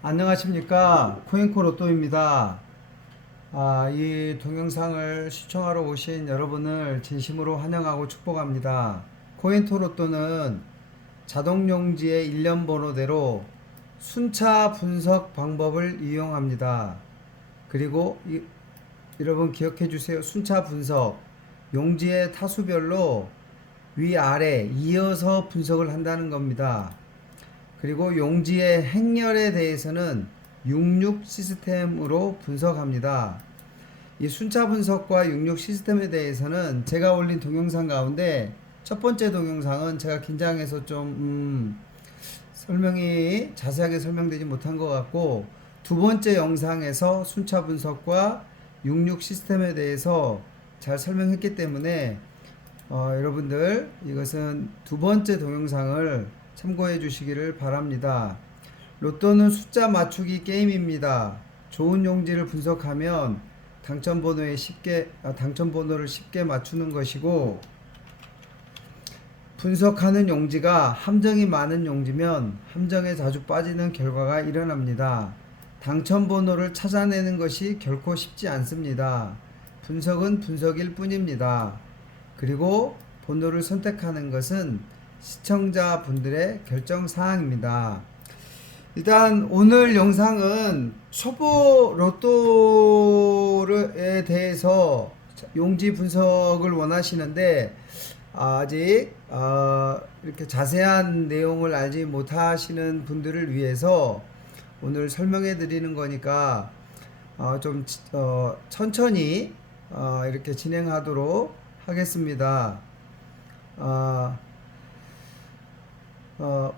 안녕하십니까. 코인코 로또입니다. 이 동영상을 시청하러 오신 여러분을 진심으로 환영하고 축복합니다. 코인토 로또는 자동용지의 일련 번호대로 순차 분석 방법을 이용합니다. 그리고 여러분 기억해 주세요. 순차 분석. 용지의 타수별로 위아래 이어서 분석을 한다는 겁니다. 그리고 용지의 행렬에 대해서는 66 시스템으로 분석합니다. 이 순차 분석과 66 시스템에 대해서는 제가 올린 동영상 가운데 첫 번째 동영상은 제가 긴장해서 좀 설명이 자세하게 설명되지 못한 것 같고, 두 번째 영상에서 순차 분석과 66 시스템에 대해서 잘 설명했기 때문에 여러분들 이것은 두 번째 동영상을 참고해 주시기를 바랍니다. 로또는 숫자 맞추기 게임입니다. 좋은 용지를 분석하면 당첨번호를 쉽게 맞추는 것이고, 분석하는 용지가 함정이 많은 용지면 함정에 자주 빠지는 결과가 일어납니다. 당첨번호를 찾아내는 것이 결코 쉽지 않습니다. 분석은 분석일 뿐입니다. 그리고 번호를 선택하는 것은 시청자분들의 결정사항입니다. 일단 오늘 영상은 초보 로또에 대해서 용지 분석을 원하시는데 아직 이렇게 자세한 내용을 알지 못하시는 분들을 위해서 오늘 설명해 드리는 거니까 좀 천천히 이렇게 진행하도록 하겠습니다.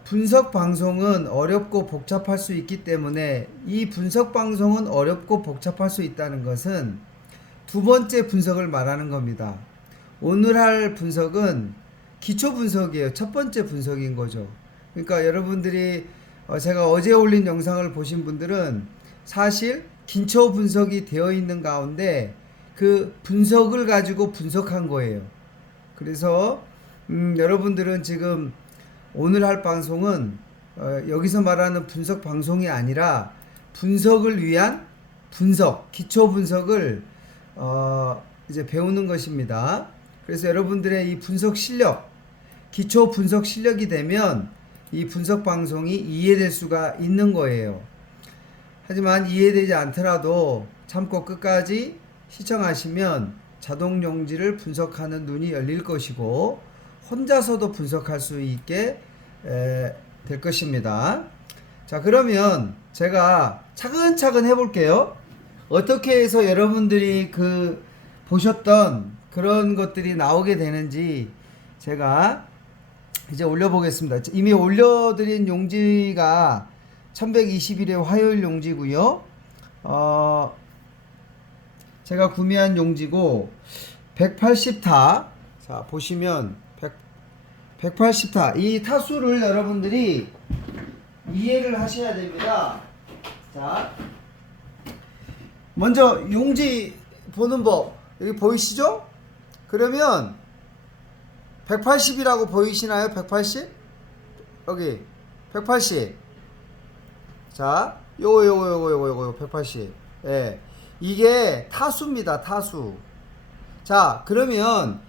분석 방송은 어렵고 복잡할 수 있기 때문에, 이 분석 방송은 어렵고 복잡할 수 있다는 것은 두 번째 분석을 말하는 겁니다. 오늘 할 분석은 기초 분석이에요. 첫 번째 분석인 거죠. 그러니까 여러분들이 제가 어제 올린 영상을 보신 분들은 사실 기초 분석이 되어 있는 가운데 그 분석을 가지고 분석한 거예요. 그래서 여러분들은 지금 오늘 할 방송은 여기서 말하는 분석 방송이 아니라 분석을 위한 분석, 기초 분석을 이제 배우는 것입니다. 그래서 여러분들의 이 분석 실력, 기초 분석 실력이 되면 이 분석 방송이 이해될 수가 있는 거예요. 하지만 이해되지 않더라도 참고 끝까지 시청하시면 자동 용지를 분석하는 눈이 열릴 것이고, 혼자서도 분석할 수 있게 될 것입니다. 자, 그러면 제가 차근차근 해볼게요. 어떻게 해서 여러분들이 보셨던 그런 것들이 나오게 되는지 제가 이제 올려보겠습니다. 이미 올려드린 용지가 1120일의 화요일 용지고요. 제가 구매한 용지고 180타. 자, 보시면 180타. 이 타수를 여러분들이 이해를 하셔야 됩니다. 자, 먼저 용지 보는 법 여기 보이시죠? 그러면 180이라고 보이시나요? 180? 여기 180. 자, 요거 180. 예. 이게 타수입니다. 타수. 자, 그러면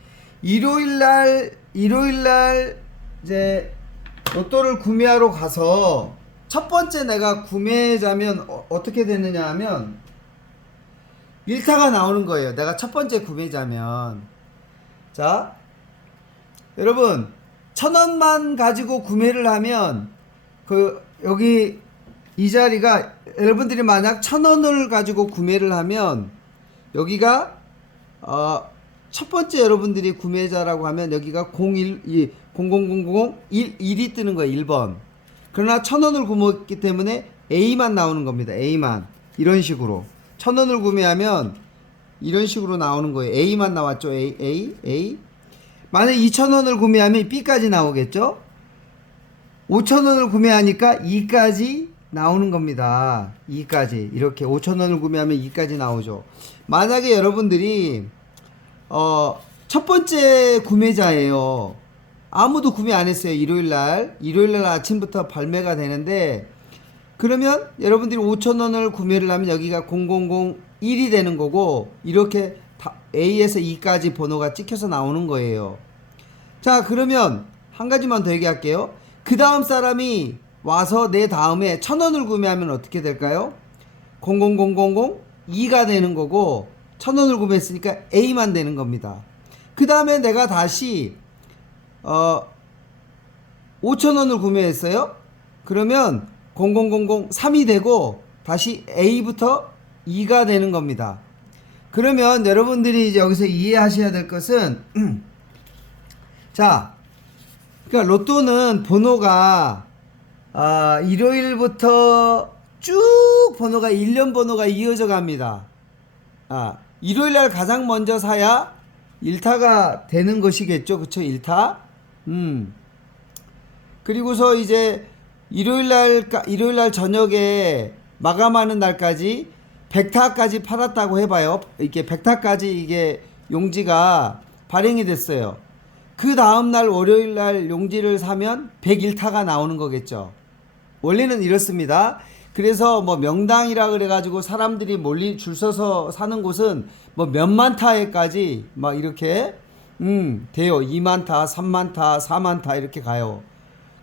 일요일날 이제 로또를 구매하러 가서 첫 번째 내가 구매자면 어떻게 됐느냐 하면 1타가 나오는 거예요. 내가 첫 번째 구매자면. 자, 여러분 1,000원만 가지고 구매를 하면 여기 이 자리가, 여러분들이 만약 1,000원을 가지고 구매를 하면 여기가 첫 번째 여러분들이 구매자라고 하면 여기가 000011이 뜨는 거예요. 1번. 그러나 1,000원을 구매했기 때문에 A만 나오는 겁니다. A만. 이런 식으로 1,000원을 구매하면 이런 식으로 나오는 거예요. A만 나왔죠. A. 만약 2,000원을 구매하면 B까지 나오겠죠. 5,000원을 구매하니까 E까지 나오는 겁니다. 2까지. 이렇게 5,000원을 구매하면 2까지 나오죠. 만약에 여러분들이 첫 번째 구매자예요. 아무도 구매 안 했어요. 일요일날 아침부터 발매가 되는데 그러면 여러분들이 5,000원을 구매를 하면 여기가 0001이 되는 거고 이렇게 A에서 E까지 번호가 찍혀서 나오는 거예요. 자, 그러면 한 가지만 더 얘기할게요. 그 다음 사람이 와서 내 다음에 1,000원을 구매하면 어떻게 될까요? 0002가 되는 거고 1,000원을 구매했으니까 A만 되는 겁니다. 그 다음에 내가 다시 5,000원을 구매했어요. 그러면 0003이 되고 다시 A부터 E가 되는 겁니다. 그러면 여러분들이 이제 여기서 이해하셔야 될 것은 자, 그러니까 로또는 번호가 일요일부터 쭉 번호가 1년 번호가 이어져 갑니다. 일요일 날 가장 먼저 사야 1타가 되는 것이겠죠. 그쵸? 1타. 그리고서 이제 일요일 날 저녁에 마감하는 날까지 100타까지 팔았다고 해봐요. 이게 100타까지 이게 용지가 발행이 됐어요. 그 다음날 월요일 날 용지를 사면 101타가 나오는 거겠죠. 원래는 이렇습니다. 그래서 뭐 명당이라 그래가지고 사람들이 몰리 줄 서서 사는 곳은 뭐 몇만 타에까지 막 이렇게 돼요. 2만 타, 3만 타, 4만 타 이렇게 가요.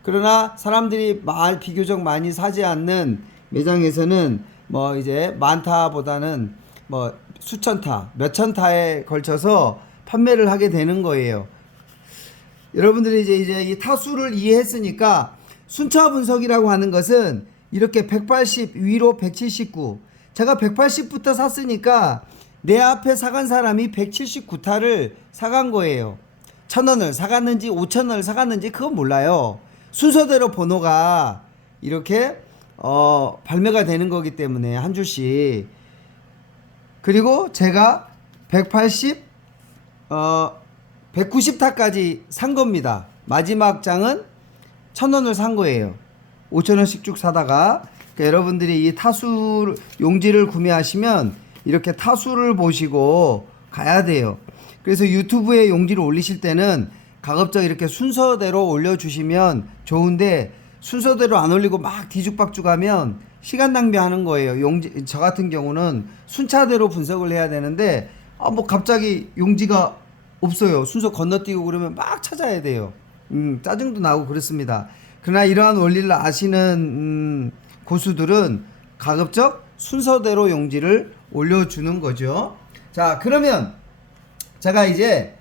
그러나 사람들이 비교적 많이 사지 않는 매장에서는 뭐 이제 많다보다는 뭐 수천 타, 몇천 타에 걸쳐서 판매를 하게 되는 거예요. 여러분들이 이제 이 타수를 이해했으니까 순차 분석이라고 하는 것은 이렇게 180 위로 179. 제가 180부터 샀으니까 내 앞에 사간 사람이 179타를 사간 거예요. 1,000원을 사갔는지 5,000원을 사갔는지 그건 몰라요. 순서대로 번호가 이렇게 발매가 되는 거기 때문에 한 줄씩. 그리고 제가 190타까지 산 겁니다. 마지막 장은 1,000원을 산 거예요. 5,000원씩 쭉 사다가. 그러니까 여러분들이 이 타수 용지를 구매하시면 이렇게 타수를 보시고 가야 돼요. 그래서 유튜브에 용지를 올리실 때는 가급적 이렇게 순서대로 올려주시면 좋은데 순서대로 안 올리고 막 뒤죽박죽 하면 시간 낭비하는 거예요. 저 같은 경우는 순차대로 분석을 해야 되는데 뭐 갑자기 용지가 없어요. 순서 건너뛰고 그러면 막 찾아야 돼요. 짜증도 나고 그렇습니다. 그러나 이러한 원리를 아시는 고수들은 가급적 순서대로 용지를 올려주는 거죠. 자, 그러면 제가 이제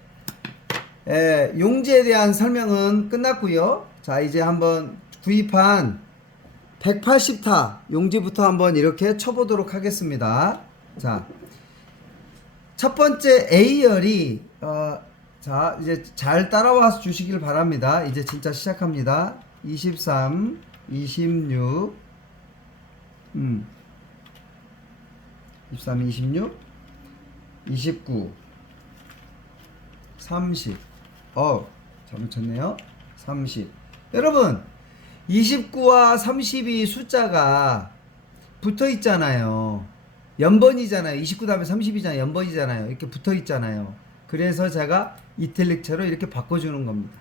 용지에 대한 설명은 끝났고요. 자, 이제 한번 구입한 180타 용지부터 한번 이렇게 쳐보도록 하겠습니다. 자, 첫 번째 A열이 자, 이제 잘 따라와 주시길 바랍니다. 이제 진짜 시작합니다. 23, 26, 23, 26, 29, 30. 잘못 쳤네요. 30. 여러분, 29와 30이 숫자가 붙어 있잖아요. 연번이잖아요. 29 다음에 30이잖아요. 연번이잖아요. 이렇게 붙어 있잖아요. 그래서 제가 이탈릭체로 이렇게 바꿔주는 겁니다.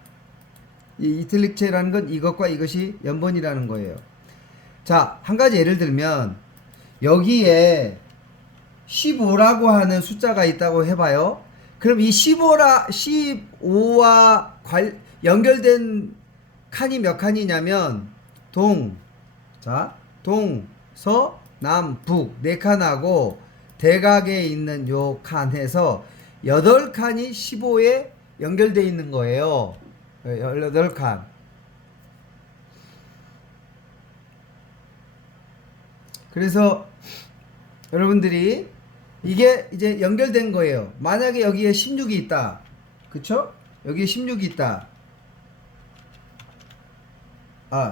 이 이탈릭체라는 건 이것과 이것이 연번이라는 거예요. 자, 한 가지 예를 들면 여기에 15라고 하는 숫자가 있다고 해봐요. 그럼 이 15와 연결된 칸이 몇 칸이냐면 동, 서, 남, 북 네 칸하고 대각에 있는 요 칸에서 8칸이 15에 연결되어 있는 거예요. 18칸. 그래서 여러분들이 이게 이제 연결된 거예요. 만약에 여기에 16이 있다. 그쵸? 여기에 16이 있다.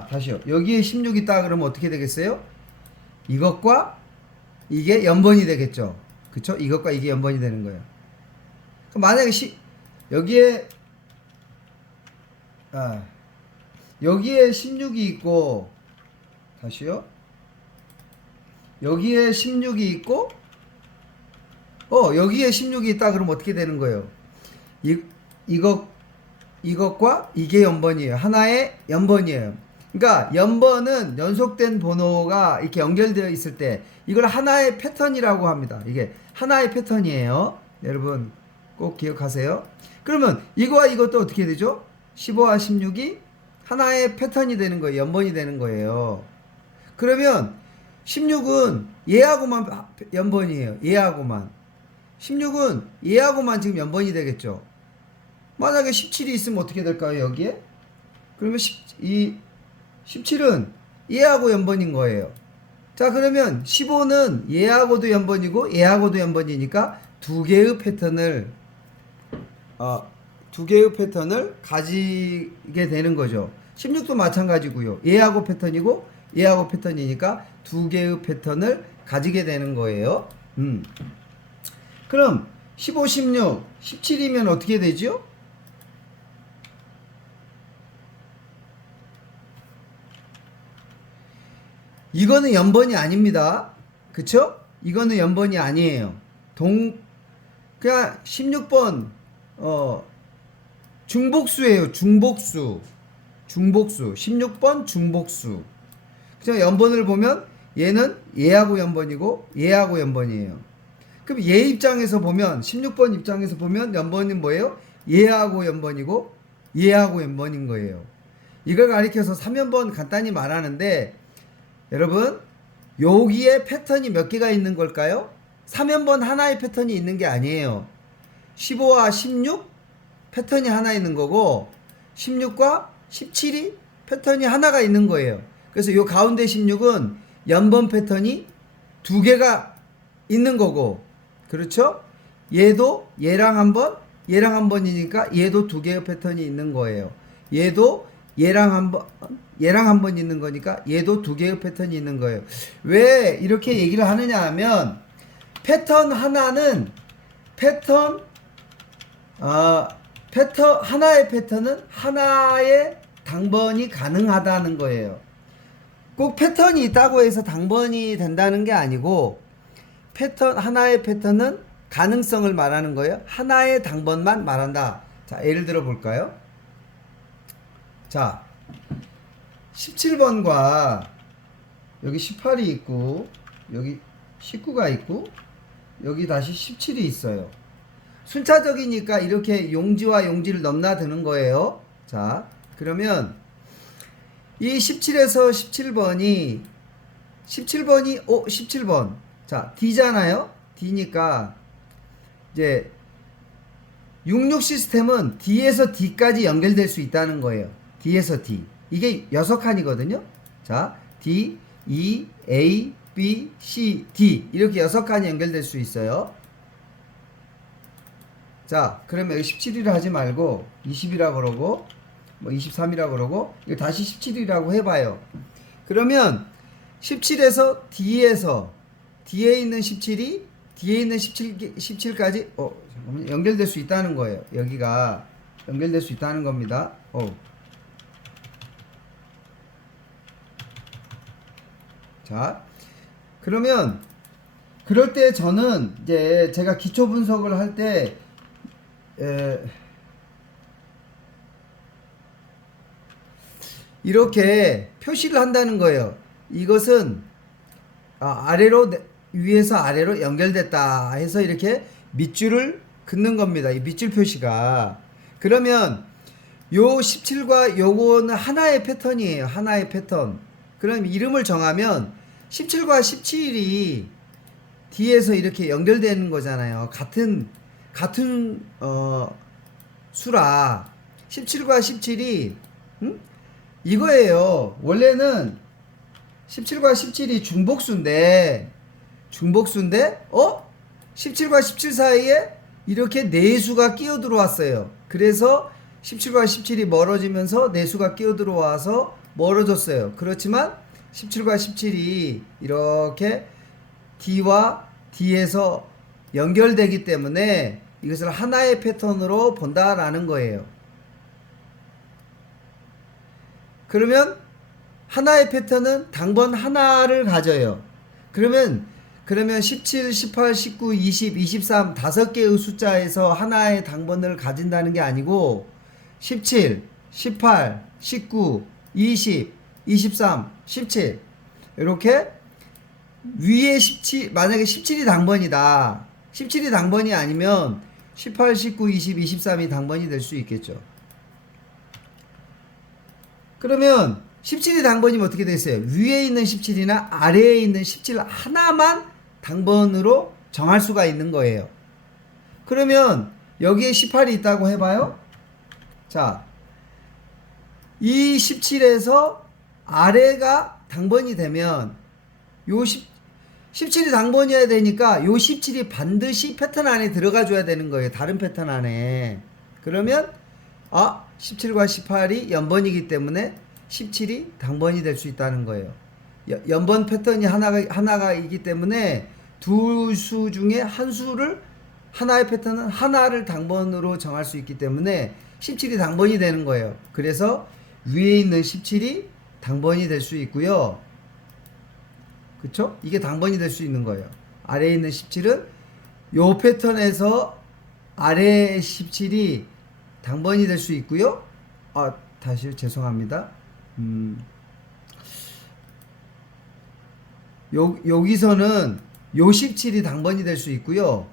다시요. 여기에 16이 있다 그러면 어떻게 되겠어요? 이것과 이게 연번이 되겠죠. 그쵸? 이것과 이게 연번이 되는 거예요. 그럼 만약에 여기에 여기에 16이 있고 다시요. 여기에 16이 있고 여기에 16이 있다 그러면 어떻게 되는 거예요? 이것과 이게 연번이에요. 하나의 연번이에요. 그러니까 연번은 연속된 번호가 이렇게 연결되어 있을 때 이걸 하나의 패턴이라고 합니다. 이게 하나의 패턴이에요. 여러분 꼭 기억하세요. 그러면 이거와 이것도 어떻게 되죠? 15와 16이 하나의 패턴이 되는 거예요. 연번이 되는 거예요. 그러면 16은 얘하고만 연번이에요. 얘하고만. 16은 얘하고만 지금 연번이 되겠죠. 만약에 17이 있으면 어떻게 될까요? 여기에? 그러면 17은 얘하고 연번인 거예요. 자, 그러면 15는 얘하고도 연번이고 얘하고도 연번이니까 두 개의 패턴을 가지게 되는 거죠. 16도 마찬가지고요. 얘하고 패턴이고 얘하고 패턴이니까 두 개의 패턴을 가지게 되는 거예요. 그럼 15, 16, 17이면 어떻게 되죠? 이거는 연번이 아닙니다. 그쵸? 이거는 연번이 아니에요. 그냥 16번 중복수예요. 중복수. 16번 중복수. 그냥 연번을 보면 얘는 얘하고 연번이고 얘하고 연번이에요. 그럼 얘 입장에서 보면 16번 입장에서 보면 연번은 뭐예요? 얘하고 연번이고 얘하고 연번인 거예요. 이걸 가리켜서 3연번 간단히 말하는데 여러분 여기에 패턴이 몇 개가 있는 걸까요? 3연번 하나의 패턴이 있는 게 아니에요. 15와 16 패턴이 하나 있는 거고 16과 17이 패턴이 하나가 있는 거예요. 그래서 요 가운데 16은 연번 패턴이 두 개가 있는 거고 그렇죠? 얘도 얘랑 한 번, 얘랑 한 번이니까 얘도 두 개의 패턴이 있는 거예요. 얘도 얘랑 한 번, 얘랑 한 번 있는 거니까 얘도 두 개의 패턴이 있는 거예요. 왜 이렇게 얘기를 하느냐 하면 패턴 하나는 하나의 패턴은 하나의 당번이 가능하다는 거예요. 꼭 패턴이 있다고 해서 당번이 된다는 게 아니고 하나의 패턴은 가능성을 말하는 거예요. 하나의 당번만 말한다. 자, 예를 들어 볼까요? 자, 17번과 여기 18이 있고 여기 19가 있고 여기 다시 17이 있어요. 순차적이니까 이렇게 용지와 용지를 넘나드는 거예요. 자, 그러면 이 17에서 17번이 자, D잖아요. D니까 이제 66 시스템은 D에서 D까지 연결될 수 있다는 거예요. D에서 D. 이게 6칸이거든요. 자, D, E, A, B, C, D 이렇게 6칸이 연결될 수 있어요. 자, 그러면 여기 17이라 하지 말고 20이라 그러고 뭐 23이라 그러고 이거 다시 17이라고 해봐요. 그러면 17에서 D에 있는 17이 D에 있는 17까지 잠깐만요. 연결될 수 있다는 거예요. 여기가 연결될 수 있다는 겁니다. 자, 그러면 그럴 때 저는 이제 제가 기초 분석을 할 때 이렇게 표시를 한다는 거예요. 이것은 위에서 아래로 연결됐다 해서 이렇게 밑줄을 긋는 겁니다. 이 밑줄 표시가. 그러면 요 17과 요거는 하나의 패턴이에요. 하나의 패턴. 그럼 이름을 정하면 17과 17이 D에서 이렇게 연결되는 거잖아요. 같은 수라 17과 17이 이거예요. 원래는 17과 17이 중복수인데 17과 17 사이에 이렇게 내수가 끼어 들어왔어요. 그래서 17과 17이 멀어지면서 내수가 끼어 들어와서 멀어졌어요. 그렇지만 17과 17이 이렇게 D와 D에서 연결되기 때문에 이것을 하나의 패턴으로 본다라는 거예요. 그러면 하나의 패턴은 당번 하나를 가져요. 그러면 17, 18, 19, 20, 23 다섯 개의 숫자에서 하나의 당번을 가진다는 게 아니고 17, 18, 19, 20 23, 17 이렇게 위에 17 만약에 17이 당번이다. 17이 당번이 아니면 18, 19, 20, 23이 당번이 될 수 있겠죠. 그러면 17이 당번이면 어떻게 됐어요? 위에 있는 17이나 아래에 있는 17 하나만 당번으로 정할 수가 있는 거예요. 그러면 여기에 18이 있다고 해봐요. 자, 이 17에서 아래가 당번이 되면 요 17이 당번이어야 되니까 요 17이 반드시 패턴 안에 들어가 줘야 되는 거예요. 다른 패턴 안에. 그러면 17과 18이 연번이기 때문에 17이 당번이 될 수 있다는 거예요. 연번 패턴이 하나가 있기 때문에 두 수 중에 한 수를 하나의 패턴은 하나를 당번으로 정할 수 있기 때문에 17이 당번이 되는 거예요. 그래서 위에 있는 17이 당번이 될 수 있고요. 그쵸? 이게 당번이 될 수 있는 거예요. 아래에 있는 17은 요 패턴에서 아래의 17이 당번이 될 수 있고요. 다시 죄송합니다. 여기서는 요 17이 당번이 될 수 있고요.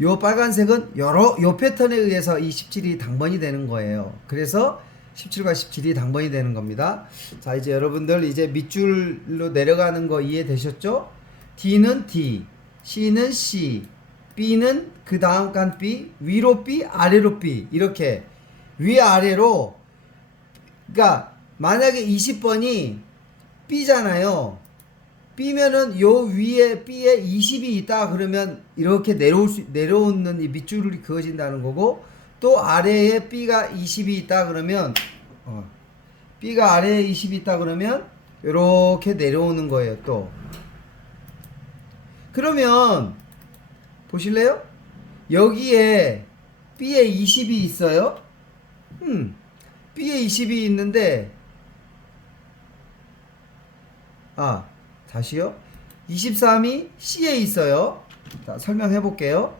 요 빨간색은 요 패턴에 의해서 이 17이 당번이 되는 거예요. 그래서 17과 17이 당번이 되는 겁니다. 자, 이제 여러분들 이제 밑줄로 내려가는 거 이해되셨죠? D는 D, C는 C, B는 그 다음 간 B, 위로 B, 아래로 B 이렇게 위아래로. 그러니까 만약에 20번이 B잖아요. B면은 요 위에 B에 20이 있다 그러면 이렇게 내려오는 이 밑줄이 그어진다는 거고, 또 아래에 B가 20이 있다 그러면 B가 아래에 20이 있다 그러면 이렇게 내려오는 거예요. 또 그러면 보실래요? 여기에 B에 20이 있어요. B에 20이 있는데 다시요. 23이 C에 있어요. 자, 설명해 볼게요.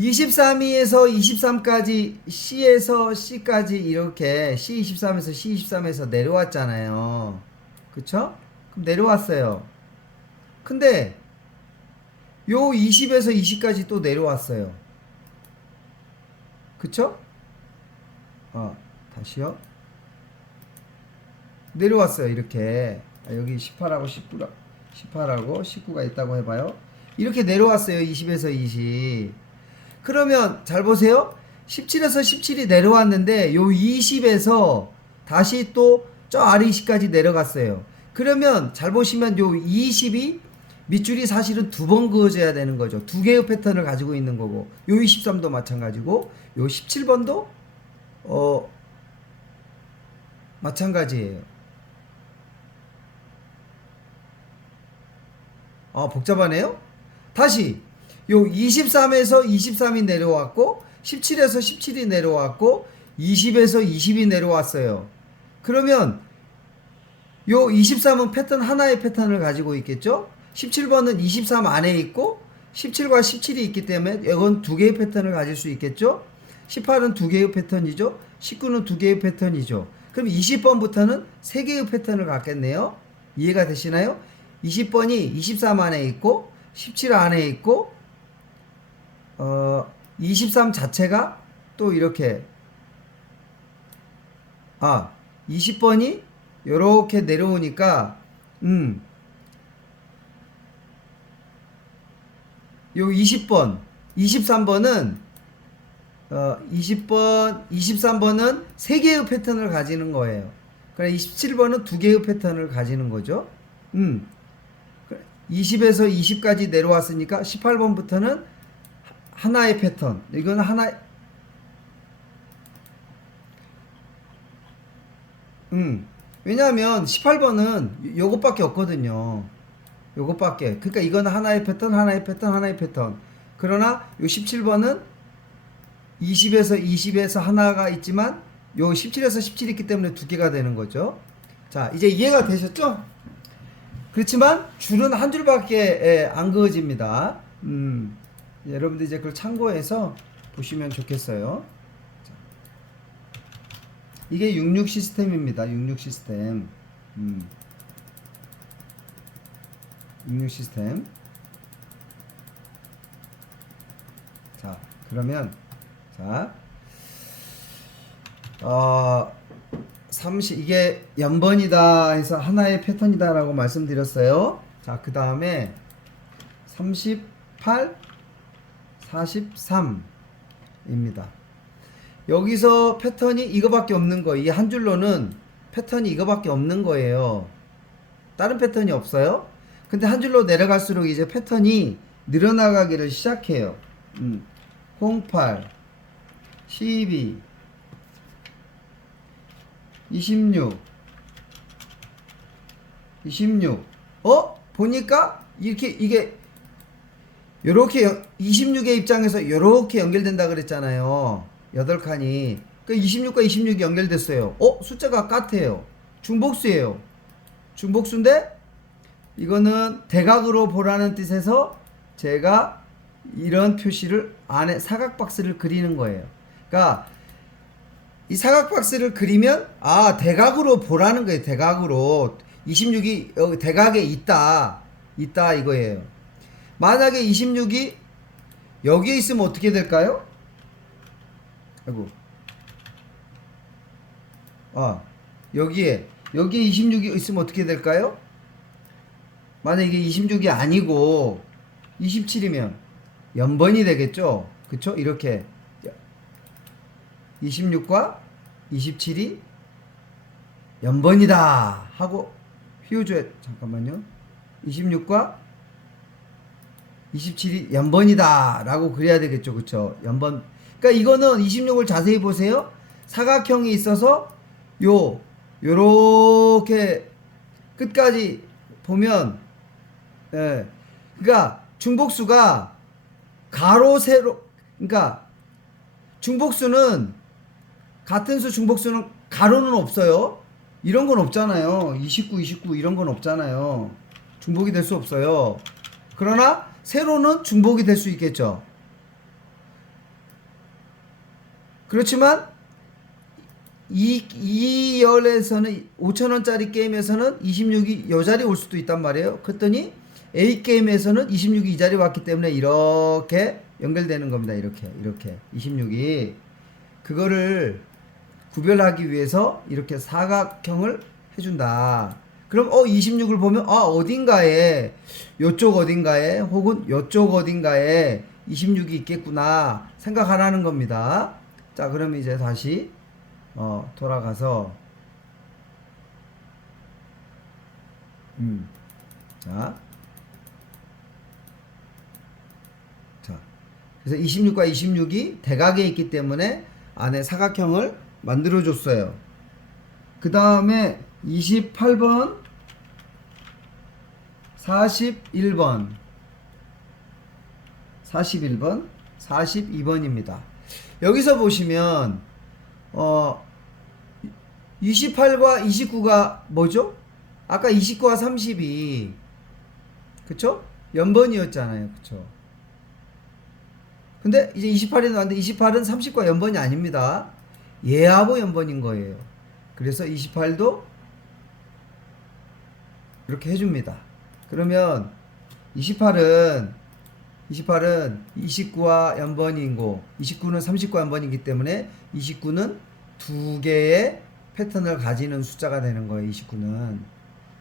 23위에서 23까지 C에서 C까지 이렇게 C23에서 C23에서 내려왔잖아요. 그쵸? 그럼 내려왔어요. 근데 요 20에서 20까지 또 내려왔어요. 그쵸? 다시요. 내려왔어요. 이렇게 여기 18하고 19가 있다고 해봐요. 이렇게 내려왔어요. 20에서 20. 그러면 잘 보세요. 17에서 17이 내려왔는데 요 20에서 다시 또 저 아래 20까지 내려갔어요. 그러면 잘 보시면 요 20이 밑줄이 사실은 두 번 그어져야 되는 거죠. 두 개의 패턴을 가지고 있는 거고, 요 23도 마찬가지고 요 17번도 마찬가지예요. 복잡하네요. 다시 요 23에서 23이 내려왔고 17에서 17이 내려왔고 20에서 20이 내려왔어요. 그러면 요 23은 패턴 하나의 패턴을 가지고 있겠죠. 17번은 23 안에 있고 17과 17이 있기 때문에 이건 두 개의 패턴을 가질 수 있겠죠. 18은 두 개의 패턴이죠. 19는 두 개의 패턴이죠. 그럼 20번부터는 세 개의 패턴을 갖겠네요. 이해가 되시나요? 20번이 23 안에 있고 17 안에 있고 23 자체가 또 이렇게 20번이 이렇게 내려오니까 요 20번 23번은 23번은 3개의 패턴을 가지는 거예요. 그러니까 27번은 2개의 패턴을 가지는 거죠. 20에서 20까지 내려왔으니까 18번부터는 하나의 패턴. 이건 왜냐하면 18번은 요것밖에 없거든요. 요것밖에. 그러니까 이건 하나의 패턴, 하나의 패턴, 하나의 패턴. 그러나 요 17번은 20에서 하나가 있지만 요 17에서 17이 있기 때문에 두 개가 되는 거죠. 자, 이제 이해가 되셨죠? 그렇지만 줄은 한 줄밖에 안 그어집니다. 여러분들 이제 그걸 참고해서 보시면 좋겠어요. 이게 66 시스템입니다. 66 시스템. 66 시스템. 자, 그러면 자, 30 이게 연번이다 해서 하나의 패턴이다라고 말씀드렸어요. 자, 그 다음에 38, 43입니다. 여기서 패턴이 이거밖에 없는 거. 이 한 줄로는 패턴이 이거밖에 없는 거예요. 다른 패턴이 없어요. 근데 한 줄로 내려갈수록 이제 패턴이 늘어나가기를 시작해요. 08, 12, 26, 26. 보니까 이렇게 이게 요렇게 26의 입장에서 요렇게 연결된다 그랬잖아요. 8칸이. 그 26과 26이 연결됐어요. 숫자가 같아요. 중복수예요. 중복수인데 이거는 대각으로 보라는 뜻에서 제가 이런 표시를 안에 사각박스를 그리는 거예요. 그러니까 이 사각박스를 그리면 대각으로 보라는 거예요. 대각으로 26이 여기 대각에 있다 이거예요. 만약에 26이 여기에 있으면 어떻게 될까요? 아이고. 여기에 26이 있으면 어떻게 될까요? 만약에 이게 26이 아니고 27이면 연번이 되겠죠? 그쵸? 이렇게 26과 27이 연번이다 하고 휘어줘야 잠깐만요. 26과 27이 연번이다 라고 그래야 되겠죠. 그쵸? 연번. 그러니까 이거는 26을 자세히 보세요. 사각형이 있어서 요렇게 끝까지 보면 그러니까 중복수가 가로 세로 그러니까 중복수는 같은 수 중복수는 가로는 없어요. 이런 건 없잖아요. 29, 29 이런 건 없잖아요. 중복이 될 수 없어요. 그러나 세로는 중복이 될 수 있겠죠. 그렇지만 이 열에서는 5,000원짜리 게임에서는 26이 요 자리에 올 수도 있단 말이에요. 그랬더니 A 게임에서는 26이 이 자리에 왔기 때문에 이렇게 연결되는 겁니다. 이렇게 26이 그거를 구별하기 위해서 이렇게 사각형을 해준다. 그럼 26을 보면 어딘가에 요쪽 어딘가에 혹은 요쪽 어딘가에 26이 있겠구나 생각하라는 겁니다. 자, 그럼 이제 다시 돌아가서 자, 그래서 26과 26이 대각에 있기 때문에 안에 사각형을 만들어 줬어요. 그 다음에 28번 41번 42번입니다. 여기서 보시면 28과 29가 뭐죠? 아까 29와 30이 그쵸? 연번이었잖아요. 그쵸? 근데 이제 28이 나왔는데 28은 30과 연번이 아닙니다. 얘하고 연번인 거예요. 그래서 28도 이렇게 해줍니다. 그러면 28은 29와 연번이고 29는 30과 연번이기 때문에 29는 두 개의 패턴을 가지는 숫자가 되는 거예요. 29는.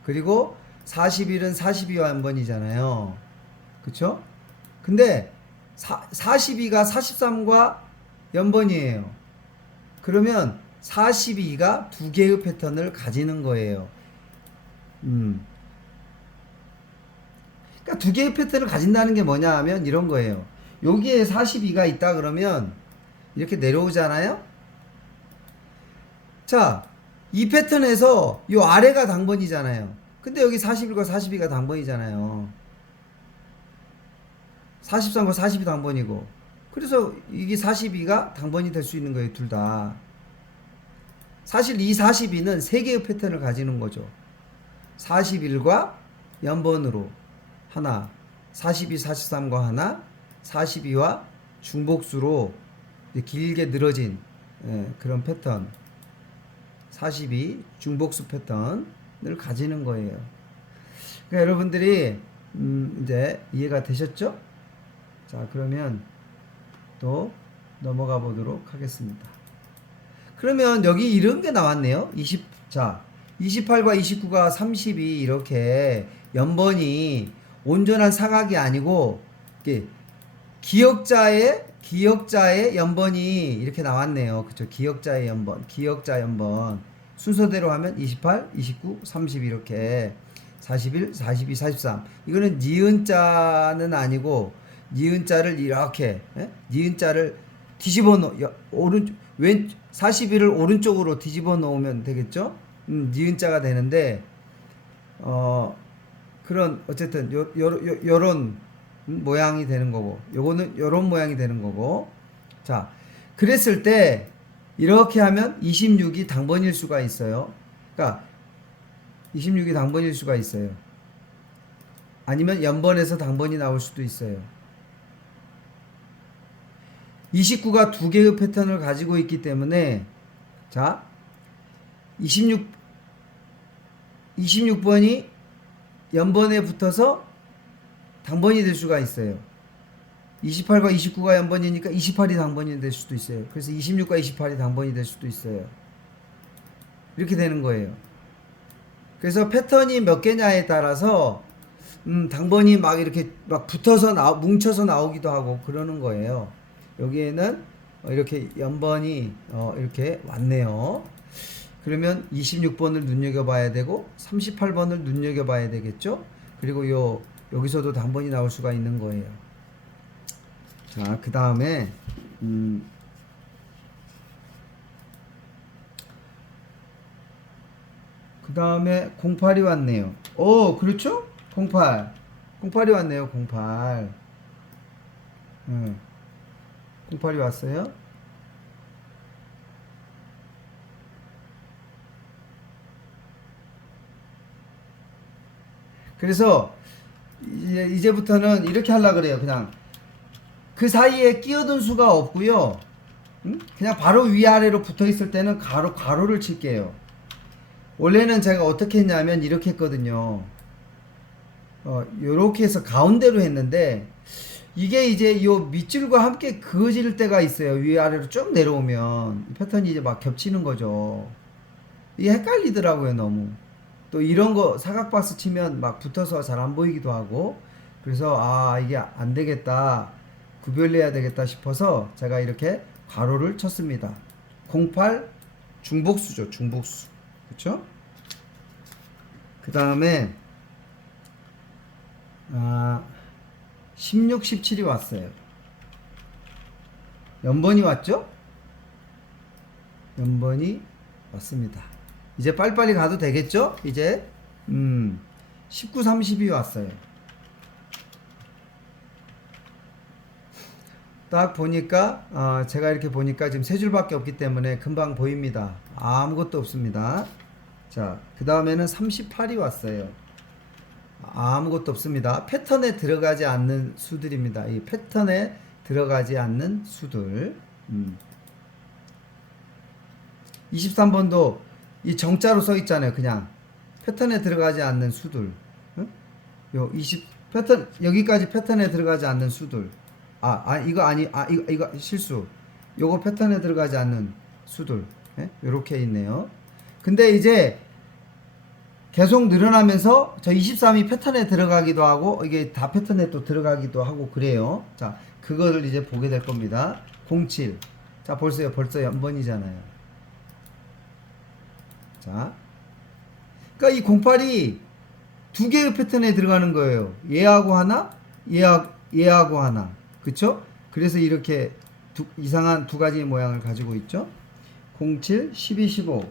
그리고 41은 42와 연번이잖아요. 그쵸? 근데 42가 43과 연번이에요. 그러면 42가 두 개의 패턴을 가지는 거예요. 그러니까 두 개의 패턴을 가진다는 게 뭐냐 하면 이런 거예요. 여기에 42가 있다 그러면 이렇게 내려오잖아요. 자, 이 패턴에서 이 아래가 당번이잖아요. 근데 여기 41과 42가 당번이잖아요. 43과 40이 당번이고. 그래서 이게 42가 당번이 될 수 있는 거예요. 둘 다. 사실 이 42는 세 개의 패턴을 가지는 거죠. 41과 연번으로 하나, 42, 43과 하나, 42와 중복수로 길게 늘어진 그런 패턴. 42 중복수 패턴을 가지는 거예요. 그러니까 여러분들이 이제 이해가 되셨죠? 자, 그러면 또 넘어가 보도록 하겠습니다. 그러면 여기 이런 게 나왔네요. 28과 29가 32 이렇게 연번이 온전한 사각이 아니고 이렇게 기역자의 연번이 이렇게 나왔네요. 그쵸? 기역자 연번. 순서대로 하면 28, 29, 30 이렇게 41, 42, 43. 이거는 니은자는 아니고 니은자를 이렇게 니은자를 뒤집어 오른 41을 오른쪽으로 뒤집어 놓으면 되겠죠? 니은자가 되는데 그런 어쨌든 요런 모양이 되는 거고 요거는 요런 모양이 되는 거고. 자, 그랬을 때 이렇게 하면 26이 당번일 수가 있어요. 그러니까 26이 당번일 수가 있어요. 아니면 연번에서 당번이 나올 수도 있어요. 29가 두 개의 패턴을 가지고 있기 때문에 자 26번이 연번에 붙어서 당번이 될 수가 있어요. 28과 29가 연번이니까 28이 당번이 될 수도 있어요. 그래서 26과 28이 당번이 될 수도 있어요. 이렇게 되는 거예요. 그래서 패턴이 몇 개냐에 따라서 당번이 막 이렇게 막 붙어서 뭉쳐서 나오기도 하고 그러는 거예요. 여기에는 이렇게 연번이 이렇게 왔네요. 그러면 26번을 눈여겨봐야 되고 38번을 눈여겨봐야 되겠죠. 그리고 여기서도 당번이 나올 수가 있는 거예요. 자, 그 다음에 그 다음에 08이 왔네요. 그렇죠? 08이 왔네요. 08. 08이 왔어요. 그래서 이제부터는 이렇게 하려고 그래요. 그냥 그 사이에 끼어든 수가 없고요. 그냥 바로 위아래로 붙어 있을 때는 가로를 칠게요. 원래는 제가 어떻게 했냐면 이렇게 했거든요. 요렇게 해서 가운데로 했는데 이게 이제 요 밑줄과 함께 그어질 때가 있어요. 위아래로 쭉 내려오면 이 패턴이 이제 막 겹치는 거죠. 이게 헷갈리더라고요, 너무. 또 이런 거 사각바스 치면 막 붙어서 잘 안 보이기도 하고. 그래서 이게 안 되겠다, 구별해야 되겠다 싶어서 제가 이렇게 가로를 쳤습니다. 08 중복수죠, 중복수. 그쵸? 그 다음에 16, 17이 왔어요. 연번이 왔죠? 연번이 왔습니다. 이제 빨리빨리 가도 되겠죠? 이제 19, 30이 왔어요. 딱 보니까 제가 이렇게 보니까 지금 세 줄밖에 없기 때문에 금방 보입니다. 아무것도 없습니다. 자, 그 다음에는 38이 왔어요. 아무것도 없습니다. 패턴에 들어가지 않는 수들입니다. 이 패턴에 들어가지 않는 수들. 23번도 이 정자로 써 있잖아요. 그냥 패턴에 들어가지 않는 수들. 요 20 패턴 여기까지 패턴에 들어가지 않는 수들. 이거 실수. 요거 패턴에 들어가지 않는 수들. 요렇게 있네요. 근데 이제 계속 늘어나면서 저 23이 패턴에 들어가기도 하고 이게 다 패턴에 또 들어가기도 하고 그래요. 자, 그거를 이제 보게 될 겁니다. 07. 자, 벌써 연번이잖아요. 자, 그러니까 이 08이 두 개의 패턴에 들어가는 거예요. 얘하고 하나, 얘하고 하나. 그쵸? 그래서 이렇게 이상한 두 가지의 모양을 가지고 있죠. 07, 12, 15.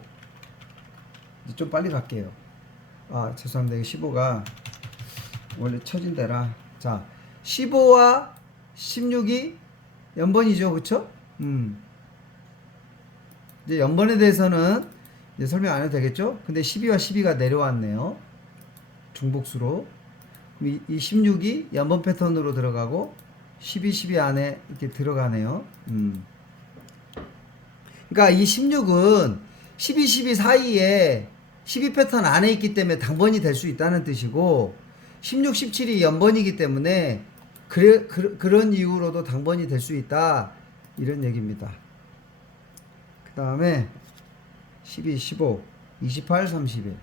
좀 빨리 갈게요. 죄송합니다. 15가 원래 쳐진 데라. 자, 15와 16이 연번이죠. 그쵸? 이제 연번에 대해서는 이제 설명 안 해도 되겠죠? 근데 12와 12가 내려왔네요. 중복수로. 이 16이 연번 패턴으로 들어가고 12, 12 안에 이렇게 들어가네요. 그러니까 이 16은 12, 12 사이에 12 패턴 안에 있기 때문에 당번이 될 수 있다는 뜻이고 16, 17이 연번이기 때문에 그런 이유로도 당번이 될 수 있다 이런 얘기입니다. 그 다음에 12, 15, 28, 31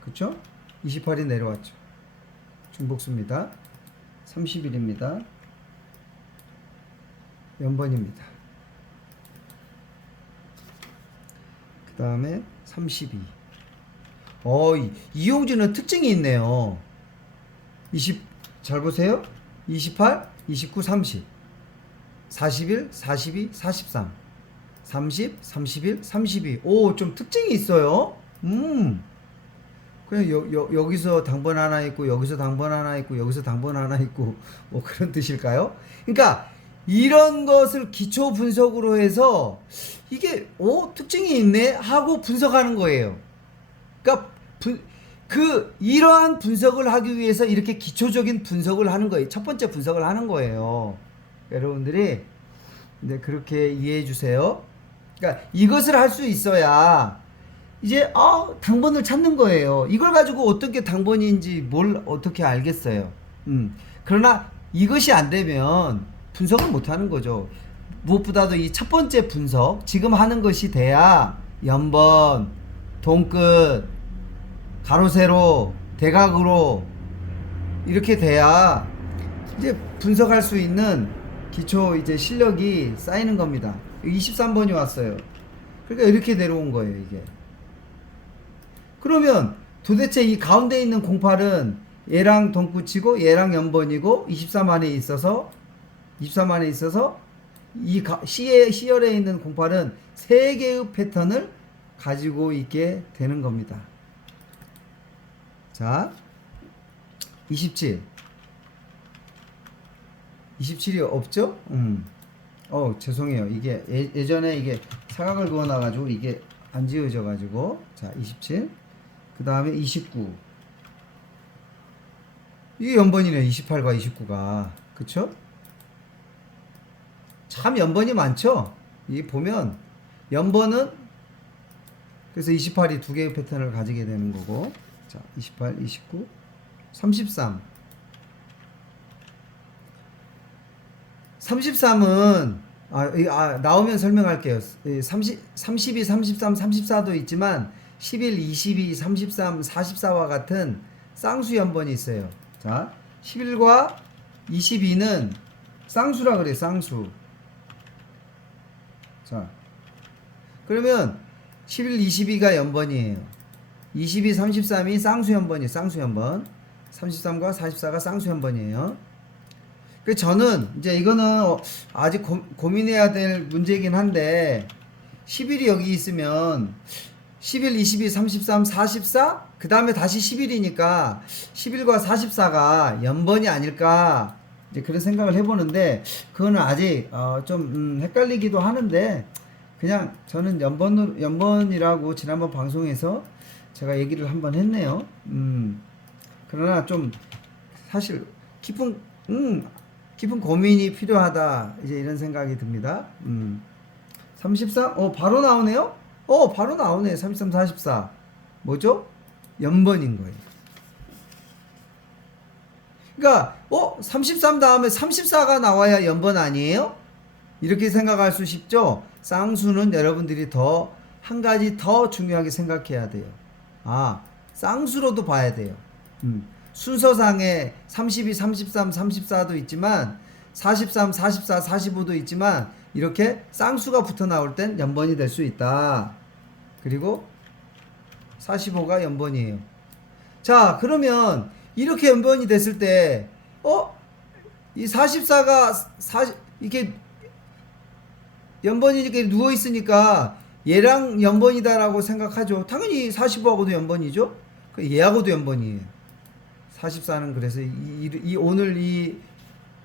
그쵸? 28이 내려왔죠. 중복수입니다. 30일입니다. 연번입니다. 그 다음에 32. 이용주는 특징이 있네요. 잘 보세요. 28, 29, 30. 41, 42, 43. 30, 31, 32. 좀 특징이 있어요. 그냥 여기서 당번 하나 있고, 여기서 당번 하나 있고, 여기서 당번 하나 있고, 뭐 그런 뜻일까요? 그러니까, 이런 것을 기초 분석으로 해서, 이게, 특징이 있네? 하고 분석하는 거예요. 그러니까, 이러한 분석을 하기 위해서 이렇게 기초적인 분석을 하는 거예요. 첫 번째 분석을 하는 거예요. 여러분들이, 이제 그렇게 이해해 주세요. 그러니까, 이것을 할 수 있어야, 이제 당번을 찾는 거예요. 이걸 가지고 어떻게 당번인지 뭘 어떻게 알겠어요. 그러나 이것이 안 되면 분석을 못 하는 거죠. 무엇보다도 이 첫 번째 분석 지금 하는 것이 돼야 연번, 동끝, 가로 세로, 대각으로 이렇게 돼야 이제 분석할 수 있는 기초 이제 실력이 쌓이는 겁니다. 23번이 왔어요. 그러니까 이렇게 내려온 거예요, 이게. 그러면 도대체 이 가운데 있는 08은 얘랑 동끝이고 얘랑 연번이고 23 안에 있어서 이 C열에 있는 08은 3개의 패턴을 가지고 있게 되는 겁니다. 자, 27. 27이 없죠? 죄송해요. 이게 예전에 이게 사각을 그어놔가지고 이게 안 지워져가지고. 자, 27. 그 다음에 29. 이게 연번이네요. 28과 29가. 그쵸? 참 연번이 많죠? 이 보면 연번은 그래서 28이 두 개의 패턴을 가지게 되는 거고. 자, 28, 29, 33. 33은 나오면 설명할게요. 32, 33, 34도 있지만 11, 22, 33, 44와 같은 쌍수 연번이 있어요. 자, 11과 22는 쌍수라 그래요. 쌍수. 자, 그러면 11, 22가 연번이에요. 22, 33이 쌍수 연번이에요. 쌍수 연번. 33과 44가 쌍수 연번이에요. 그 저는 이제 이거는 아직 고민해야 될 문제이긴 한데 11이 여기 있으면 11, 22, 33, 44? 그 다음에 다시 11이니까 11과 44가 연번이 아닐까 이제 그런 생각을 해보는데 그거는 아직 좀 헷갈리기도 하는데 그냥 저는 연번이라고 지난번 방송에서 제가 얘기를 한번 했네요. 그러나 좀 사실 깊은 고민이 필요하다 이제 이런 생각이 듭니다. 33? 바로 나오네요? 바로 나오네. 33, 44. 뭐죠? 연번인 거예요. 그러니까 33 다음에 34가 나와야 연번 아니에요? 이렇게 생각할 수 쉽죠? 쌍수는 여러분들이 한 가지 더 중요하게 생각해야 돼요. 쌍수로도 봐야 돼요. 순서상에 32, 33, 34도 있지만 43, 44, 45도 있지만 이렇게 쌍수가 붙어 나올 땐 연번이 될 수 있다. 그리고 45가 연번이에요. 자, 그러면 이렇게 연번이 됐을 때 이 44가 이렇게 연번이 이렇게 누워 있으니까 얘랑 연번이다라고 생각하죠. 당연히 45하고도 연번이죠. 얘하고도 연번이에요. 44는 그래서 오늘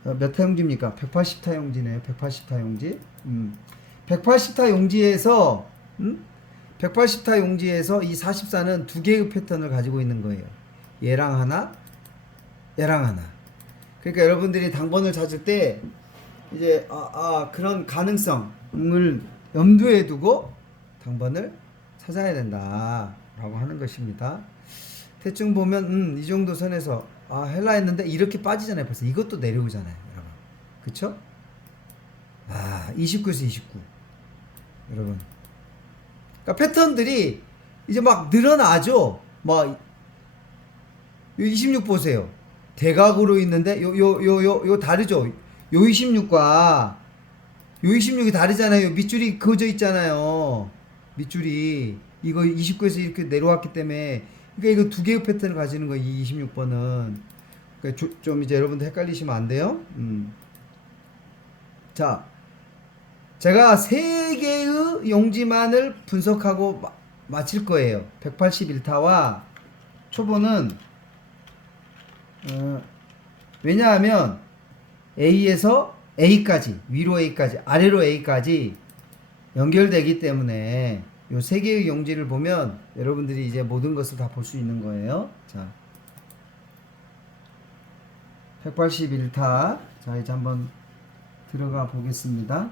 몇 타용지입니까? 180타용지네요. 180타용지. 180타용지에서 180타용지에서 이 44는 두 개의 패턴을 가지고 있는 거예요. 얘랑 하나, 얘랑 하나. 그러니까 여러분들이 당번을 찾을 때 이제 그런 가능성을 염두에 두고 당번을 찾아야 된다라고 하는 것입니다. 대충 보면 이 정도 선에서 헬라 했는데 이렇게 빠지잖아요. 벌써 이것도 내려오잖아요, 여러분. 그쵸? 29에서 29. 여러분. 그러니까 패턴들이 이제 막 늘어나죠. 막 26 보세요. 대각으로 있는데 요 다르죠. 요 26과 요 26이 다르잖아요. 밑줄이 그어져 있잖아요. 밑줄이 이거 29에서 이렇게 내려왔기 때문에 그러니까 이거 두 개의 패턴을 가지는 거예요. 이 26번은. 그러니까 좀 이제 여러분들 헷갈리시면 안 돼요. 자, 제가 세 개의 용지만을 분석하고 마칠 거예요. 181타와 초보는 왜냐하면 A에서 A까지, 위로 A까지, 아래로 A까지 연결되기 때문에 요 세 개의 용지를 보면 여러분들이 이제 모든 것을 다 볼 수 있는 거예요. 자, 181타. 자, 이제 한번 들어가 보겠습니다.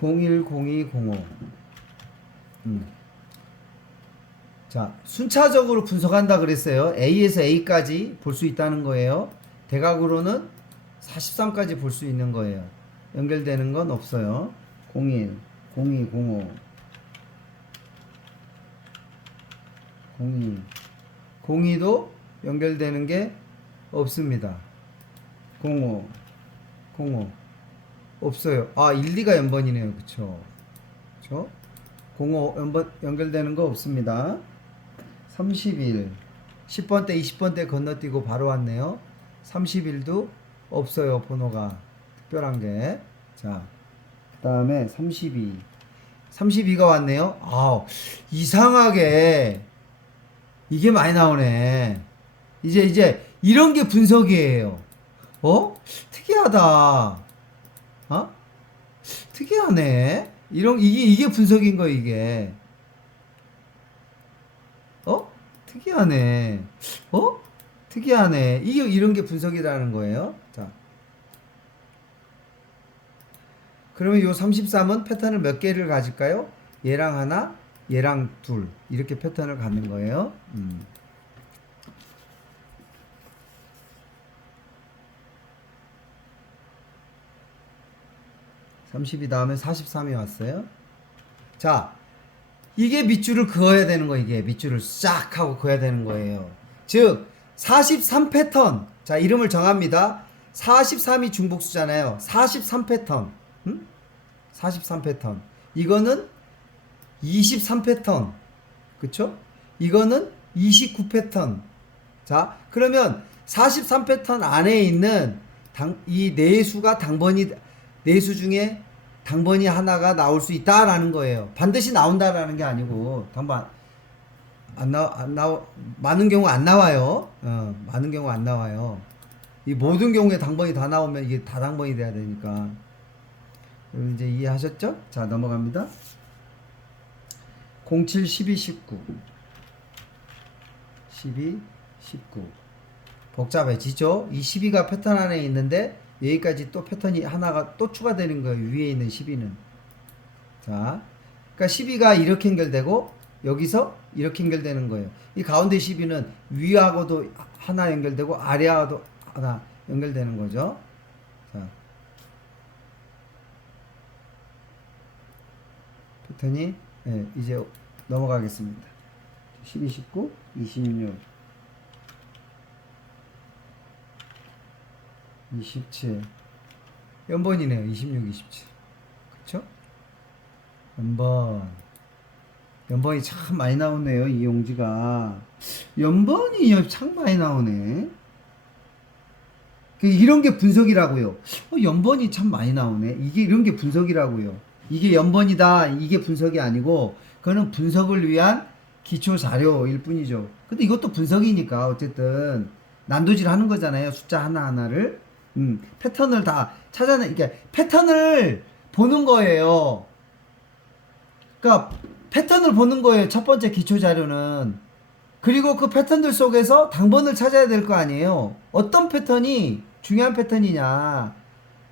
010205. 자, 순차적으로 분석한다 그랬어요. A에서 A까지 볼 수 있다는 거예요. 대각으로는 43까지 볼 수 있는 거예요. 연결되는 건 없어요. 01, 02, 05, 02, 02도 연결되는 게 없습니다. 05, 05 없어요. 1, 2가 연번이네요. 그쵸? 그쵸? 05 연결되는 거 없습니다. 31 10번 때 20번 때 건너뛰고 바로 왔네요. 31도 없어요. 번호가 특별한 게. 자, 그 다음에 32가 왔네요. 이상하게 이게 많이 나오네. 이제 이런 게 분석이에요. 특이하다. 특이하네. 이게 분석인 거, 이게. 특이하네. 특이하네. 이런 게 분석이라는 거예요. 자. 그러면 요 33은 패턴을 몇 개를 가질까요? 얘랑 하나, 얘랑 둘. 이렇게 패턴을 갖는 거예요. 32 다음에 43이 왔어요. 자, 이게 밑줄을 그어야 되는 거. 이게 밑줄을 싹 하고 그어야 되는 거예요. 즉 43 패턴. 자, 이름을 정합니다. 43이 중복수잖아요. 43 패턴. 43 패턴. 이거는 23 패턴. 그쵸? 이거는 29 패턴. 자, 그러면 43 패턴 안에 있는 이 내수가 내수 중에 당번이 하나가 나올 수 있다라는 거예요. 반드시 나온다라는 게 아니고, 많은 경우 안 나와요. 많은 경우 안 나와요. 이 모든 경우에 당번이 다 나오면 이게 다 당번이 돼야 되니까. 여러분 이제 이해하셨죠? 자, 넘어갑니다. 07, 12, 19. 12, 19. 복잡해지죠? 이 12가 패턴 안에 있는데, 여기까지 또 패턴이 하나가 또 추가되는 거예요. 위에 있는 12는. 자, 그러니까 12가 이렇게 연결되고 여기서 이렇게 연결되는 거예요. 이 가운데 12는 위하고도 하나 연결되고 아래하고도 하나 연결되는 거죠. 자, 패턴이 이제 넘어가겠습니다. 12, 19, 26, 27 연번이네요. 26, 27. 그쵸? 연번이 참 많이 나오네요. 이 용지가 연번이 참 많이 나오네. 이런 게 분석이라고요. 연번이 참 많이 나오네. 이런 게 분석이라고요. 이게 연번이다, 이게 분석이 아니고 그거는 분석을 위한 기초 자료일 뿐이죠. 근데 이것도 분석이니까 어쨌든 난도질 하는 거잖아요. 숫자 하나하나를. 패턴을 다 그러니까 패턴을 보는 거예요. 그러니까 패턴을 보는 거예요. 첫 번째 기초 자료는. 그리고 그 패턴들 속에서 당번을 찾아야 될 거 아니에요. 어떤 패턴이 중요한 패턴이냐,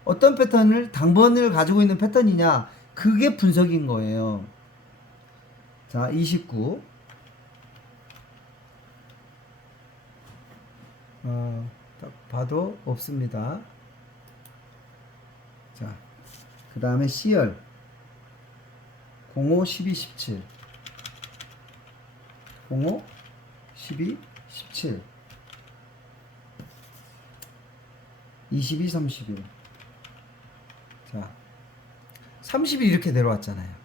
어떤 패턴을 당번을 가지고 있는 패턴이냐, 그게 분석인 거예요. 자, 29. 딱 봐도 없습니다. 자, 그 다음에 C열 05, 12, 17. 05, 12, 17. 22, 31. 자, 30이 이렇게 내려왔잖아요.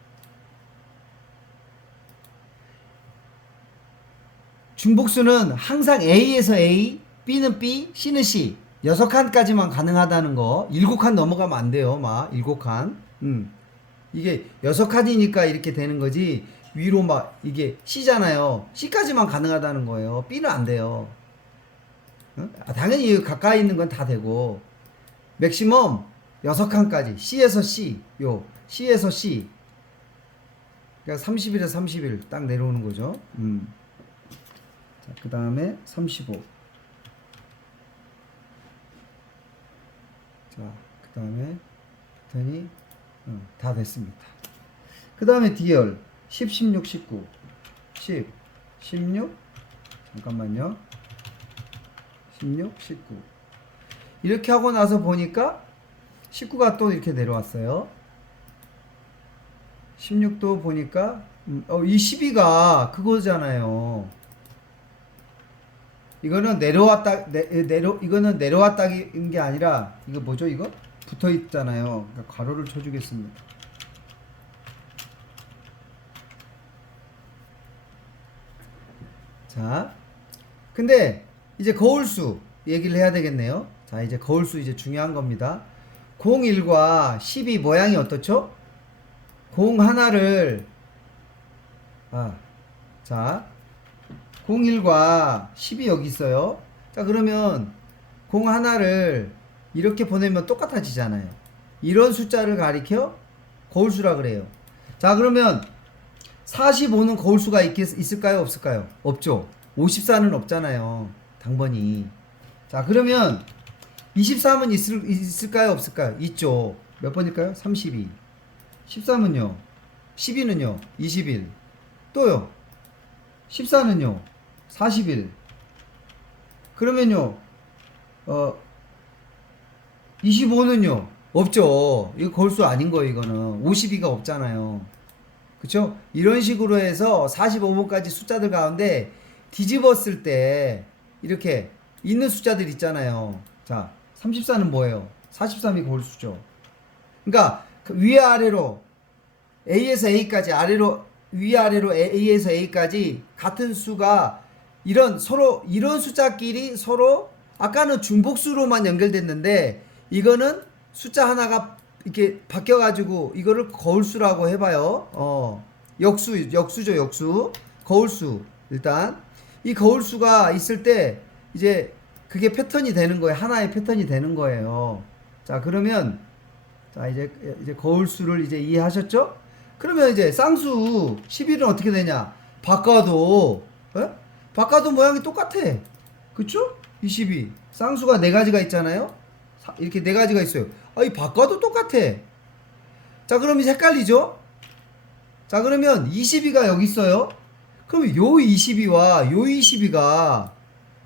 중복수는 항상 A에서 A, B는 B, C는 C. 6칸까지만 가능하다는 거. 7칸 넘어가면 안 돼요. 막 7칸. 이게 6칸이니까 이렇게 되는 거지. 위로 막 이게 C잖아요. C까지만 가능하다는 거예요. B는 안 돼요. 당연히 가까이 있는 건 다 되고. 맥시멈 6칸까지. C에서 C. 요 C에서 C. 그러니까 30일에서 30일 딱 내려오는 거죠. 자, 그 다음에 35. 자, 그 다음에 패턴이 다 됐습니다. 그 다음에 D열 10, 16, 19. 10, 16. 잠깐만요. 16, 19. 이렇게 하고 나서 보니까 19가 또 이렇게 내려왔어요. 16도 보니까 이 12가 그거잖아요. 이거는 이거는 내려왔다인 게 아니라 이거 뭐죠? 이거 붙어 있잖아요. 그러니까 괄호를 쳐주겠습니다. 자, 근데 이제 거울수 얘기를 해야 되겠네요. 자, 이제 거울수 이제 중요한 겁니다. 01과 12 모양이 어떻죠? 01을 자, 01과 10이 여기 있어요. 자, 그러면 01을 이렇게 보내면 똑같아지잖아요. 이런 숫자를 가리켜 거울수라 그래요. 자, 그러면 45는 거울수가 있을까요? 없을까요? 없죠. 54는 없잖아요. 당번이. 자, 그러면 23은 있을까요? 없을까요? 있죠. 몇 번일까요? 32. 13은요? 12는요? 21. 또요? 14는요? 40일. 그러면요, 25는요? 없죠. 이거 거울수 아닌 거예요, 이거는. 52가 없잖아요. 그쵸? 이런 식으로 해서 45번까지 숫자들 가운데 뒤집었을 때 이렇게 있는 숫자들 있잖아요. 자, 34는 뭐예요? 43이 거울수죠. 그러니까 위아래로 A에서 A까지 위아래로 A에서 A까지 같은 수가 이런 숫자끼리 서로 아까는 중복수로만 연결됐는데 이거는 숫자 하나가 이렇게 바뀌어가지고 이거를 거울수라고 해봐요. 역수죠, 역수. 거울수. 일단 이 거울수가 있을 때 이제 그게 패턴이 되는 거예요. 하나의 패턴이 되는 거예요. 자, 그러면 자, 이제 거울수를 이제 이해하셨죠? 그러면 이제 쌍수 11은 어떻게 되냐? 바꿔도 바꿔도 모양이 똑같아. 그쵸? 22. 쌍수가 4가지가 있잖아요. 이렇게 4가지가 있어요. 이 바꿔도 똑같아. 자, 그럼 이제 헷갈리죠? 자, 그러면 22가 여기 있어요. 그럼 요 22와 요 22가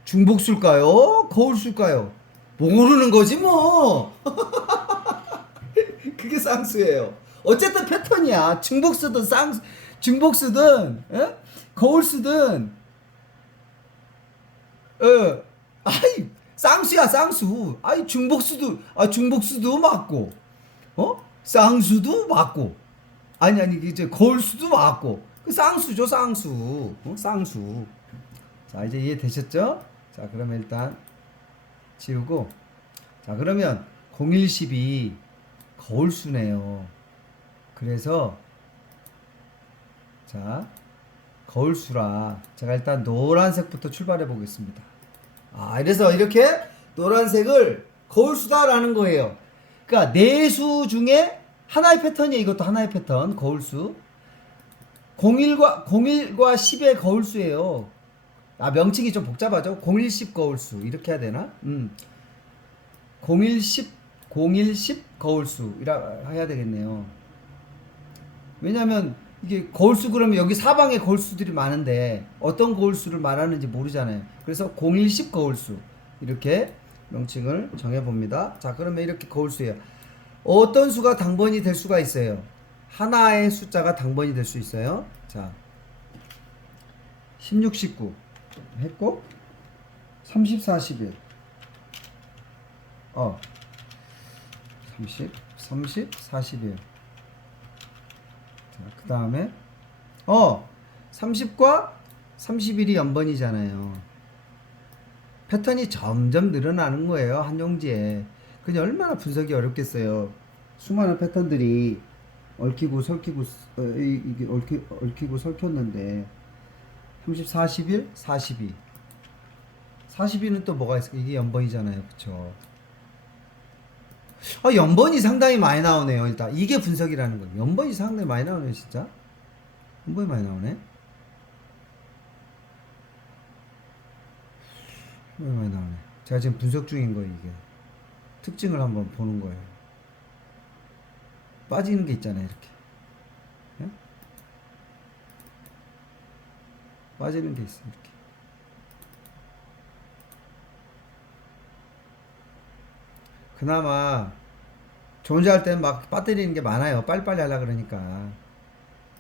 중복수일까요? 거울수일까요? 모르는 거지 뭐. 그게 쌍수예요. 어쨌든 패턴이야. 중복수든 거울수든 쌍수야, 쌍수. 중복수도 맞고 쌍수도 맞고 아니 이제 거울수도 맞고 그 쌍수죠, 쌍수. 쌍수. 자, 이제 이해되셨죠? 자, 그러면 일단 지우고, 자, 그러면 0112 거울수네요. 그래서 자, 거울수라 제가 일단 노란색부터 출발해 보겠습니다. 그래서 이렇게 노란색을 거울수다라는 거예요. 그러니까 네 수 중에 하나의 패턴이에요. 이것도 하나의 패턴. 거울수. 01과 10의 거울수예요. 명칭이 좀 복잡하죠. 01, 10 거울수 이렇게 해야 되나? 01, 10 거울수이라 해야 되겠네요. 왜냐면 이게 거울수 그러면 여기 사방에 거울수들이 많은데 어떤 거울수를 말하는지 모르잖아요. 그래서 0110 거울수 이렇게 명칭을 정해 봅니다. 자, 그러면 이렇게 거울수예요. 어떤 수가 당번이 될 수가 있어요. 하나의 숫자가 당번이 될 수 있어요. 자, 16, 19 했고 30, 41 30, 41 자, 그 다음에 30과 31이 연번이잖아요. 패턴이 점점 늘어나는 거예요. 한 용지에. 그게 얼마나 분석이 어렵겠어요. 수많은 패턴들이 얽히고 설키고 이게 얽히고 설켰는데 30, 41, 42 42는 또 뭐가 있을까? 이게 연번이잖아요. 그쵸? 연번이 상당히 많이 나오네요. 일단 이게 분석이라는 거예요. 연번이 상당히 많이 나오네요. 진짜 연번이 많이 나오네. 많이 나오네. 제가 지금 분석 중인 거예요. 이게 특징을 한번 보는 거예요. 빠지는 게 있잖아요. 이렇게 예? 빠지는 게 있어요. 이렇게 그나마 존재할 때는 막 빠뜨리는 게 많아요. 빨리빨리 하려 그러니까.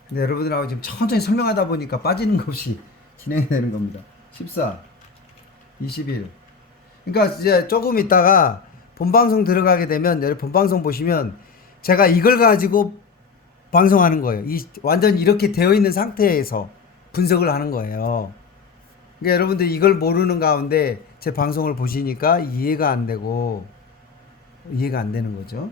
근데 여러분들하고 지금 천천히 설명하다 보니까 빠지는 것 없이 진행이 되는 겁니다. 14, 21. 그러니까 이제 조금 있다가 본방송 들어가게 되면 여러분 본방송 보시면 제가 이걸 가지고 방송하는 거예요. 완전 이렇게 되어 있는 상태에서 분석을 하는 거예요. 그러니까 여러분들 이걸 모르는 가운데 제 방송을 보시니까 이해가 안 되고 이해가 안 되는 거죠.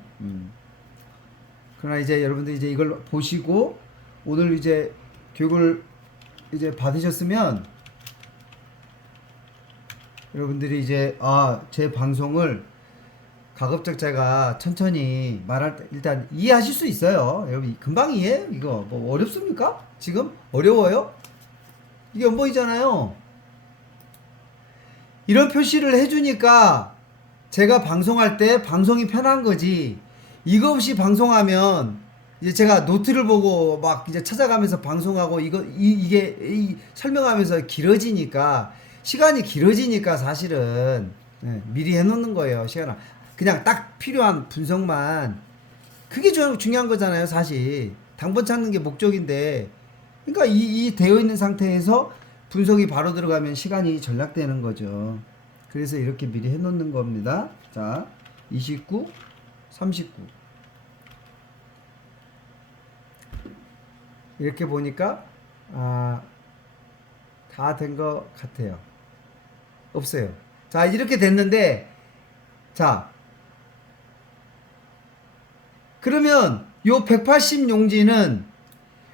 그러나 이제 여러분들 이제 이걸 보시고 오늘 이제 교육을 이제 받으셨으면 여러분들이 이제 제 방송을 가급적 제가 천천히 말할 때 일단 이해하실 수 있어요. 여러분 금방 이해? 이거 뭐 어렵습니까? 지금 어려워요? 이게 연봉이잖아요. 이런 표시를 해주니까 제가 방송할 때 방송이 편한 거지. 이거 없이 방송하면 이제 제가 노트를 보고 막 이제 찾아가면서 방송하고 이게 설명하면서 길어지니까 시간이 길어지니까 사실은 미리 해놓는 거예요. 시간을 그냥 딱 필요한 분석만 그게 중요한 거잖아요. 사실 당번 찾는 게 목적인데 그러니까 이 되어 있는 상태에서 분석이 바로 들어가면 시간이 절약되는 거죠. 그래서 이렇게 미리 해놓는 겁니다. 자, 29, 39 이렇게 보니까 다 된 것 같아요. 없어요. 자, 이렇게 됐는데 자, 그러면 요 180 용지는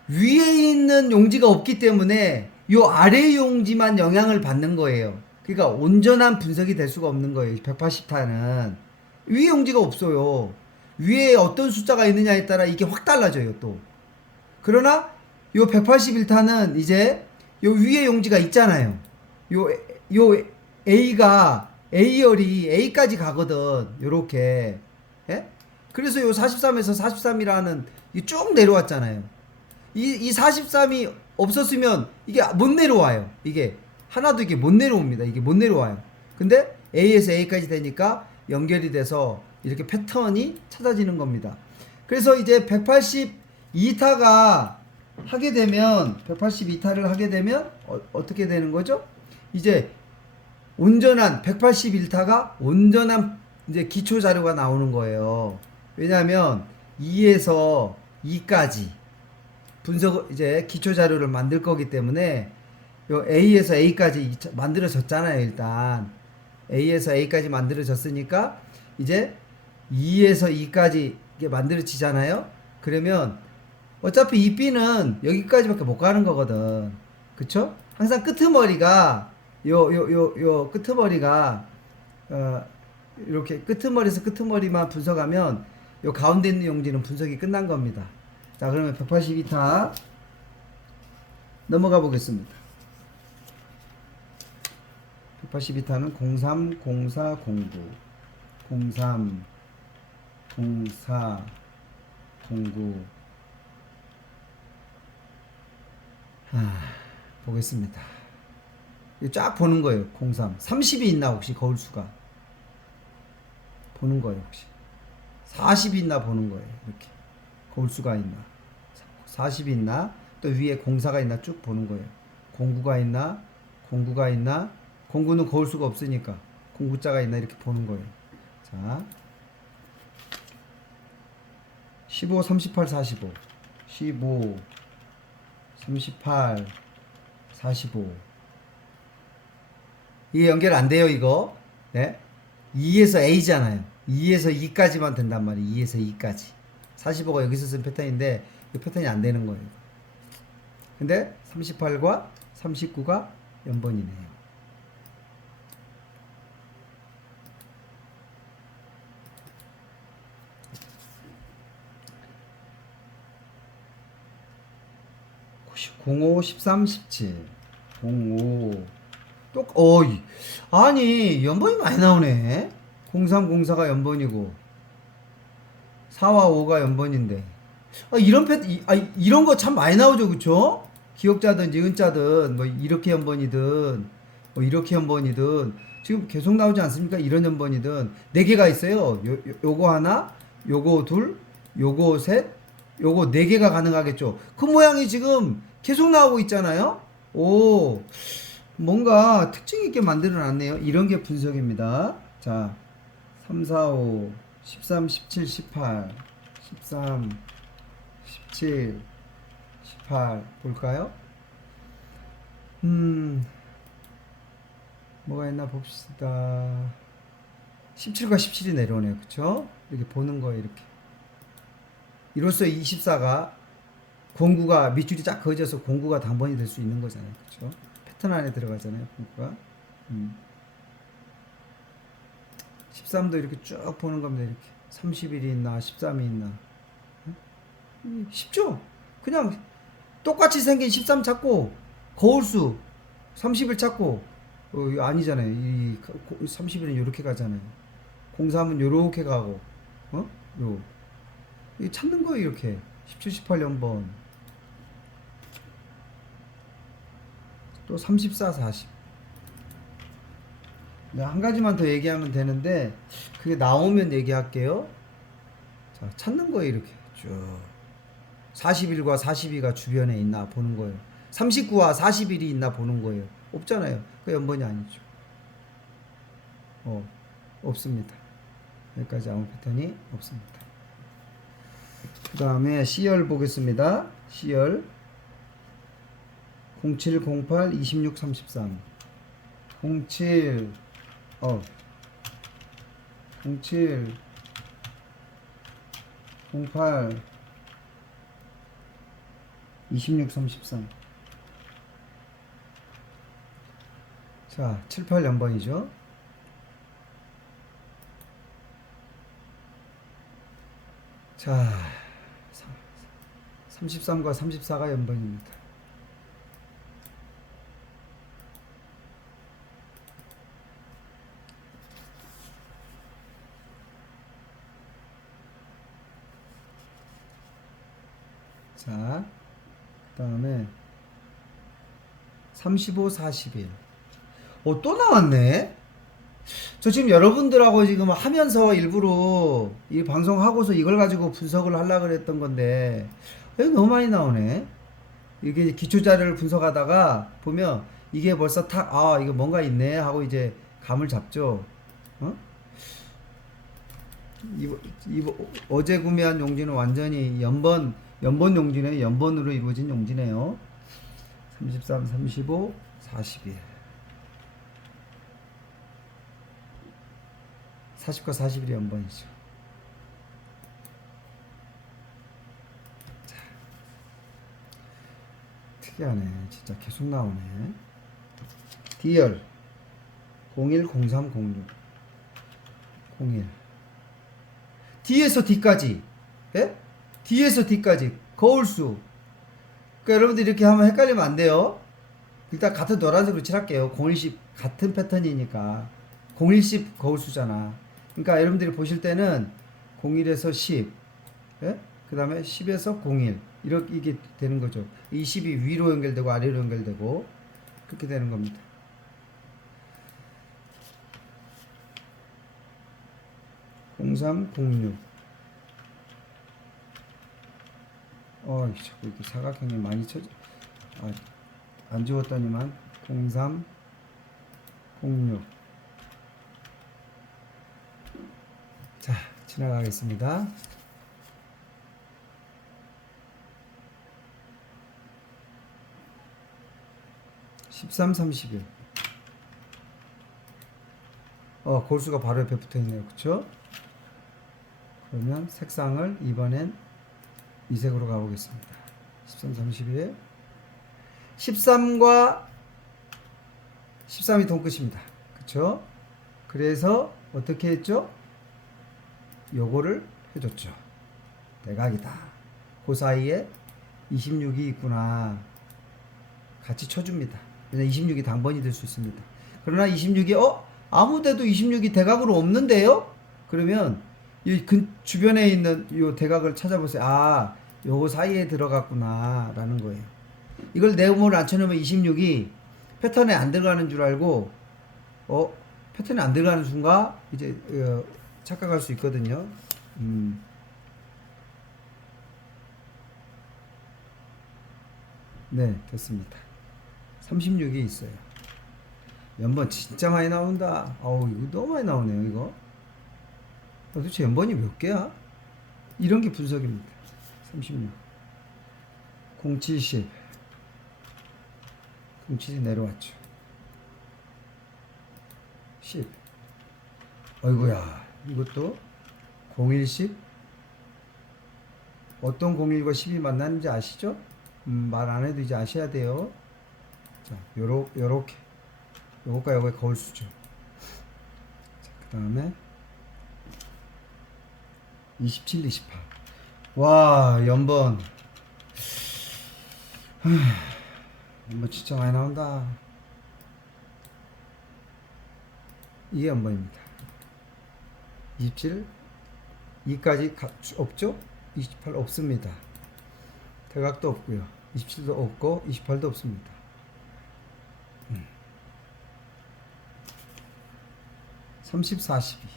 위에 있는 용지가 없기 때문에 요 아래 용지만 영향을 받는 거예요. 그러니까 온전한 분석이 될 수가 없는 거예요. 180타는 위에 용지가 없어요. 위에 어떤 숫자가 있느냐에 따라 이게 확 달라져요. 또 그러나 요 181타는 이제 요 위에 용지가 있잖아요. 요 A가 A열이 A까지 가거든. 요렇게. 예? 그래서 요 43에서 43이라는 쭉 내려왔잖아요. 이 43이 없었으면 이게 못 내려와요. 이게 하나도 이게 못 내려옵니다. 이게 못 내려와요. 근데 A에서 A까지 되니까 연결이 돼서 이렇게 패턴이 찾아지는 겁니다. 그래서 이제 182타가 하게 되면 182타를 하게 되면 어떻게 되는 거죠? 이제 온전한 181타가 온전한 이제 기초 자료가 나오는 거예요. 왜냐하면 2에서 2까지 분석 이제 기초 자료를 만들 거기 때문에 요 A에서 A까지 만들어졌잖아요. 일단 A에서 A까지 만들어졌으니까 이제 2에서 2까지 이게 만들어지잖아요. 그러면 어차피 이 B는 여기까지밖에 못 가는 거거든. 그쵸? 항상 끄트머리가 요 끄트머리가 이렇게 끄트머리에서 끄트머리만 분석하면 요 가운데 있는 용지는 분석이 끝난 겁니다. 자, 그러면 182타 넘어가 보겠습니다. 182타는 03, 04, 09 03, 04, 09 보겠습니다. 이거 쫙 보는 거예요. 03. 30이 있나 혹시 거울수가? 보는 거예요 혹시. 40이 있나 보는 거예요. 이렇게. 거울수가 있나. 40이 있나. 또 위에 04가 있나 쭉 보는 거예요. 09가 있나. 09가 있나. 09는 거울수가 없으니까 09자가 있나 이렇게 보는 거예요. 자. 15, 38, 45. 15, 38, 45. 이게 연결 안 돼요, 이거. 네? 2에서 A잖아요. 2에서 2까지만 된단 말이에요. 2에서 2까지. 45가 여기서 쓴 패턴인데, 이 패턴이 안 되는 거예요. 근데 38과 39가 연번이네요. (05) 13 17 05 또 아니 연번이 많이 나오네. 03 04가 연번이고 4와 5가 연번인데 이런 이런 거 참 많이 나오죠, 그쵸? 기억자든지 은자든 뭐 이렇게 연번이든 뭐 이렇게 연번이든 지금 계속 나오지 않습니까? 이런 연번이든 네 개가 있어요. 요거 하나, 요거 둘, 요거 셋, 요거 네 개가 가능하겠죠. 그 모양이 지금 계속 나오고 있잖아요. 오, 뭔가 특징 있게 만들어 놨네요. 이런 게 분석입니다. 자, 3, 4, 5, 13, 17, 18, 13, 17, 18 볼까요? 뭐가 있나 봅시다. 17과 17이 내려오네요. 그쵸? 이렇게 보는 거예요. 이렇게. 이로써 24가 09가 밑줄이 쫙 그어져서 09가 당번이 될 수 있는 거잖아요. 그쵸? 패턴 안에 들어가잖아요. 09가. 13도 이렇게 쭉 보는 겁니다. 이렇게. 30일이 있나, 13이 있나. 쉽죠? 그냥 똑같이 생긴 13 찾고, 거울수 30일 찾고, 아니잖아요. 이 30일은 이렇게 가잖아요. 03은 요렇게 가고, 요. 찾는 거예요, 이렇게. 17, 18년번. 또 34, 40. 한 가지만 더 얘기하면 되는데, 그게 나오면 얘기할게요. 자, 찾는 거예요, 이렇게. 쭉. 41과 42가 주변에 있나 보는 거예요. 39와 41이 있나 보는 거예요. 없잖아요. 그 연번이 아니죠. 없습니다. 여기까지 아무 패턴이 없습니다. 그 다음에 C열 보겠습니다. C열 07, 08, 26, 33 07 07 08 26, 33 자, 7, 8 연번이죠. 자, 33과 34가 연번입니다. 자, 그 다음에 35, 41. 또 나왔네? 저 지금 여러분들하고 지금 하면서 일부러 이 방송하고서 이걸 가지고 분석을 하려고 그랬던 건데, 너무 많이 나오네. 이게 기초자료를 분석하다가 보면 이게 벌써 이거 뭔가 있네 하고 이제 감을 잡죠. 어제 구매한 용지는 완전히 연번 용지네. 연번으로 이루어진 용지네요. 33, 35, 41. 40과 41이 연번이죠. 자, 특이하네. 진짜 계속 나오네. D열 01, 03, 06 01 D에서 D까지. 예? D에서 D까지 거울수. 그러니까 여러분들 이렇게 하면 헷갈리면 안 돼요. 일단 같은 노란색으로 칠할게요. 0110 같은 패턴이니까 0110 거울수잖아. 그러니까 여러분들이 보실 때는 01에서 10, 예? 그 다음에 10에서 01 이렇게 이게 되는 거죠. 20이 위로 연결되고 아래로 연결되고 그렇게 되는 겁니다. (0306) 자꾸 이렇게 사각형이 많이 쳐져. 안 지웠더니만. 0306. 자, 지나가겠습니다. (13, 31) 골수가 바로 옆에 붙어 있네요. 그쵸? 그러면 색상을 이번엔 이 색으로 가보겠습니다. 13, 31. 13과 13이 동끝입니다. 그쵸? 그래서 어떻게 했죠? 요거를 해줬죠. 대각이다. 그 사이에 26이 있구나. 같이 쳐줍니다. 왜냐면 26이 당번이 될 수 있습니다. 그러나 26이 아무데도 26이 대각으로 없는데요? 그러면 이 주변에 있는 요 대각을 찾아보세요. 요거 사이에 들어갔구나 라는 거예요. 이걸 네모를 안 쳐놓으면 26이 패턴에 안 들어가는 줄 알고 패턴에 안 들어가는 순간 이제 착각할 수 있거든요. 네, 됐습니다. 36이 있어요. 연번 진짜 많이 나온다. 이거 너무 많이 나오네요, 이거. 도대체 연번이 몇 개야? 이런 게 분석입니다. 36. 070. 070 내려왔죠. 10. 어이구야. 이것도 0110. 어떤 01과 10이 만나는지 아시죠? 말 안 해도 이제 아셔야 돼요. 자, 요렇게. 요거가 요거의 거울수죠. 자, 그 다음에 27, 28. 와, 연번. 연번 진짜 많이 나온다. 이게 연번입니다. 27, 2까지 없죠? 28 없습니다. 대각도 없고요. 27도 없고 28도 없습니다. 30, 42.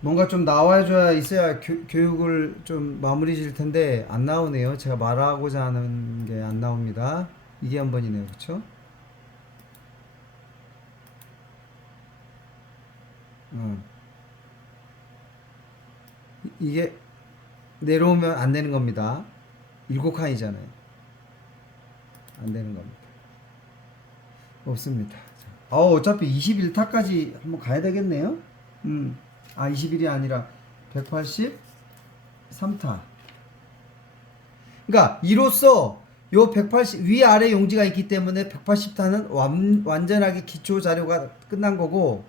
뭔가 좀 나와줘야 있어야 교육을 좀 마무리 질 텐데 안 나오네요. 제가 말하고자 하는 게 안 나옵니다. 이게 한 번이네요. 그쵸? 이게 내려오면 안 되는 겁니다. 7칸이잖아요. 안 되는 겁니다. 없습니다. 어차피 21타까지 한번 가야 되겠네요. 21이 아니라 183타. 그러니까 이로써 요 180 위아래 용지가 있기 때문에 180타는 완전하게 기초 자료가 끝난 거고,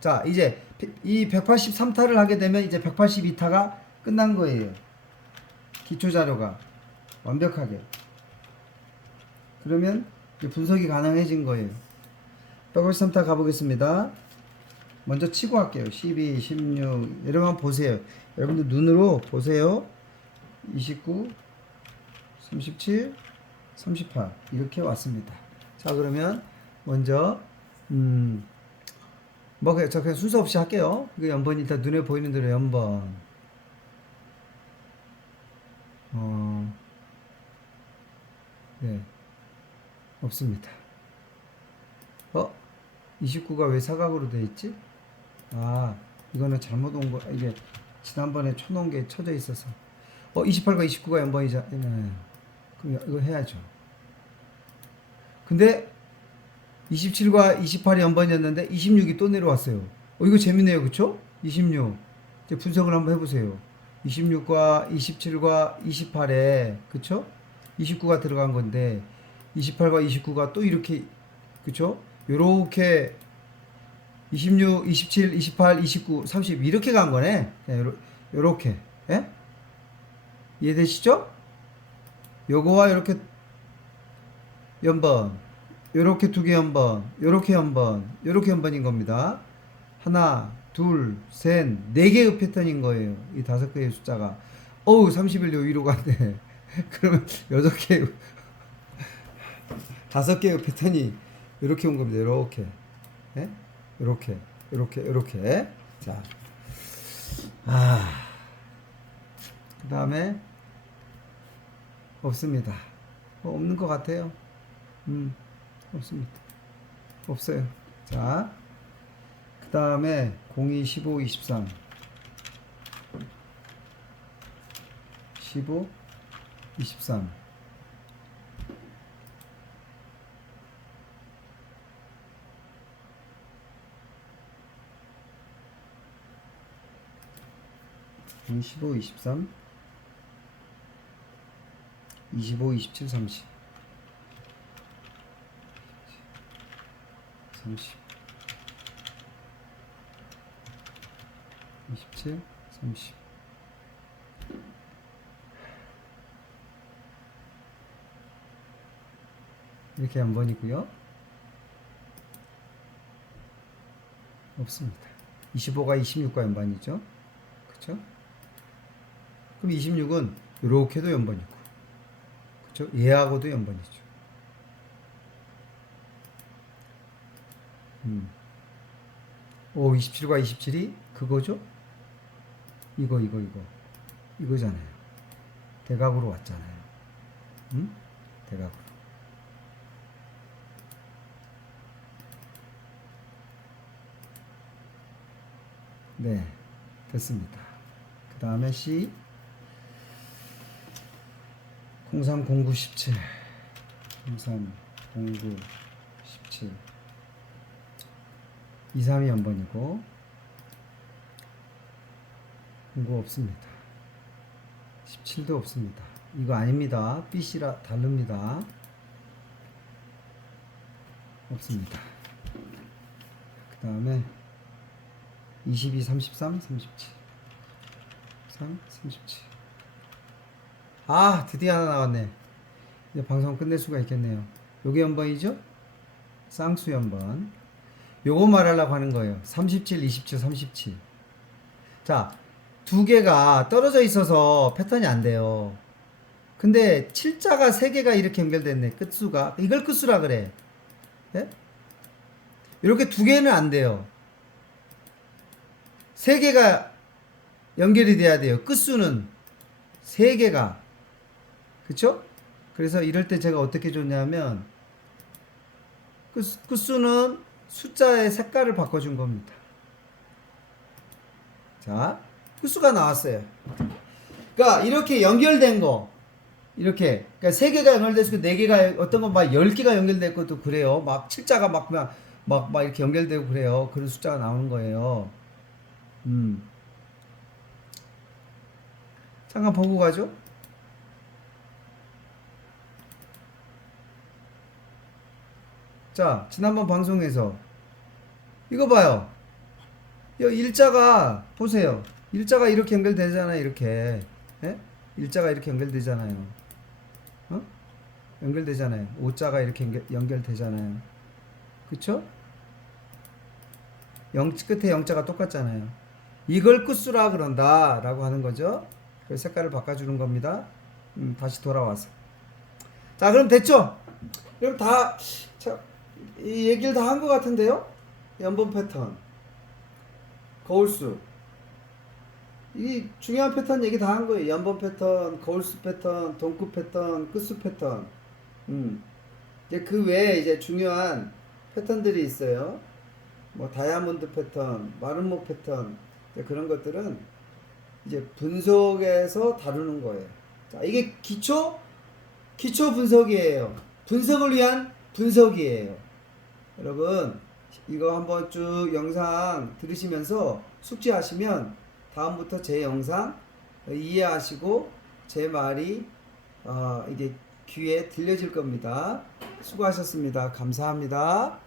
자 이제 이 183타를 하게 되면 이제 182타가 끝난 거예요. 기초 자료가 완벽하게. 그러면 이제 분석이 가능해진 거예요. 153타 가보겠습니다. 먼저 치고 할게요. 12, 16 여러분 보세요. 여러분들 눈으로 보세요. 29, 37, 38 이렇게 왔습니다. 자 그러면 먼저 저 그냥 순서 없이 할게요. 이거 연번이 일단 눈에 보이는 대로 연번. 네, 없습니다. 29가 왜 사각으로 되어 있지? 이거는 잘못 온 거. 이게 지난번에 쳐놓은 게 쳐져 있어서. 28과 29가 연번이자. 네. 그럼 이거 해야죠. 근데 27과 28이 연번이었는데 26이 또 내려왔어요. 이거 재밌네요. 그쵸? 26. 이제 분석을 한번 해보세요. 26과 27과 28에 그쵸? 29가 들어간 건데 28과 29가 또 이렇게 그쵸? 요렇게 26, 27, 28, 29, 30 이렇게 간 거네. 요렇게. 예? 이해되시죠? 요거와 요렇게 연번, 요렇게 두 개 연번, 요렇게 연번, 요렇게 연번인 겁니다. 하나, 둘, 셋, 네 개의 패턴인 거예요. 이 5개의 숫자가. 어우, 30일 위로 가네. 그러면 8개, 5개의 패턴이 이렇게 온 겁니다. 이렇게. 예? 이렇게, 이렇게, 이렇게. 자, 그 다음에 없습니다. 없는 것 같아요. 없습니다. 없어요. 자, 그 다음에 02, 15, 23. 15, 23. 공 15, 23. 25, 27, 30. 30. 27, 30. 이렇게 한 번이고요. 없습니다. 25가 26과 연반이죠. 그쵸? 그럼 26은 이렇게도 연반이고, 그쵸? 얘하고도 연반이죠. 오, 27과 27이 그거죠? 이거잖아요. 대각으로 왔잖아요. 대각으로. 네, 됐습니다. 그 다음에 C 03, 09, 17 03, 09, 17 2, 3이 연번이고 09 없습니다. 17도 없습니다. 이거 아닙니다. BC라 다릅니다. 없습니다. 그 다음에 22, 33, 37 3, 37 드디어 하나 나왔네. 이제 방송 끝낼 수가 있겠네요. 요게 연번이죠? 쌍수 연번. 요거 말하려고 하는 거예요. 37, 27, 37. 자, 두 개가 떨어져 있어서 패턴이 안 돼요. 근데 7자가 3개가 이렇게 연결됐네. 끝수가. 이걸 끝수라 그래. 예? 이렇게 두 개는 안 돼요. 3개가 연결이 돼야 돼요. 끝수는 3개가. 그쵸? 그래서 이럴 때 제가 어떻게 줬냐면 끝수는 숫자의 색깔을 바꿔준 겁니다. 자, 끝수가 나왔어요. 그러니까 이렇게 연결된 거 이렇게 그러니까 3개가 연결돼서 4개가 어떤 건 막 10개가 연결될 것도 그래요. 막 7자가 막 이렇게 연결되고 그래요. 그런 숫자가 나오는 거예요. 잠깐 보고 가죠. 자, 지난번 방송에서 이거 봐요. 이 일자가 보세요. 일자가 이렇게 연결되잖아요. 이렇게. 예? 일자가 이렇게 연결되잖아요. 어? 연결되잖아요. 오자가 이렇게 연결되잖아요. 그쵸? 끝에 영자가 똑같잖아요. 이걸 끝수라 그런다 라고 하는 거죠. 그 색깔을 바꿔주는 겁니다. 다시 돌아와서. 자, 그럼 됐죠? 그럼 이 얘기를 다 한 것 같은데요? 연번 패턴, 거울수. 이 중요한 패턴 얘기 다 한 거예요. 연번 패턴, 거울수 패턴, 동급 패턴, 끝수 패턴. 이제 그 외에 이제 중요한 패턴들이 있어요. 뭐 다이아몬드 패턴, 마름모 패턴. 그런 것들은 이제 분석에서 다루는 거예요. 자, 이게 기초 분석이에요. 분석을 위한 분석이에요. 여러분, 이거 한번 쭉 영상 들으시면서 숙지하시면 다음부터 제 영상 이해하시고 제 말이 이게 귀에 들려질 겁니다. 수고하셨습니다. 감사합니다.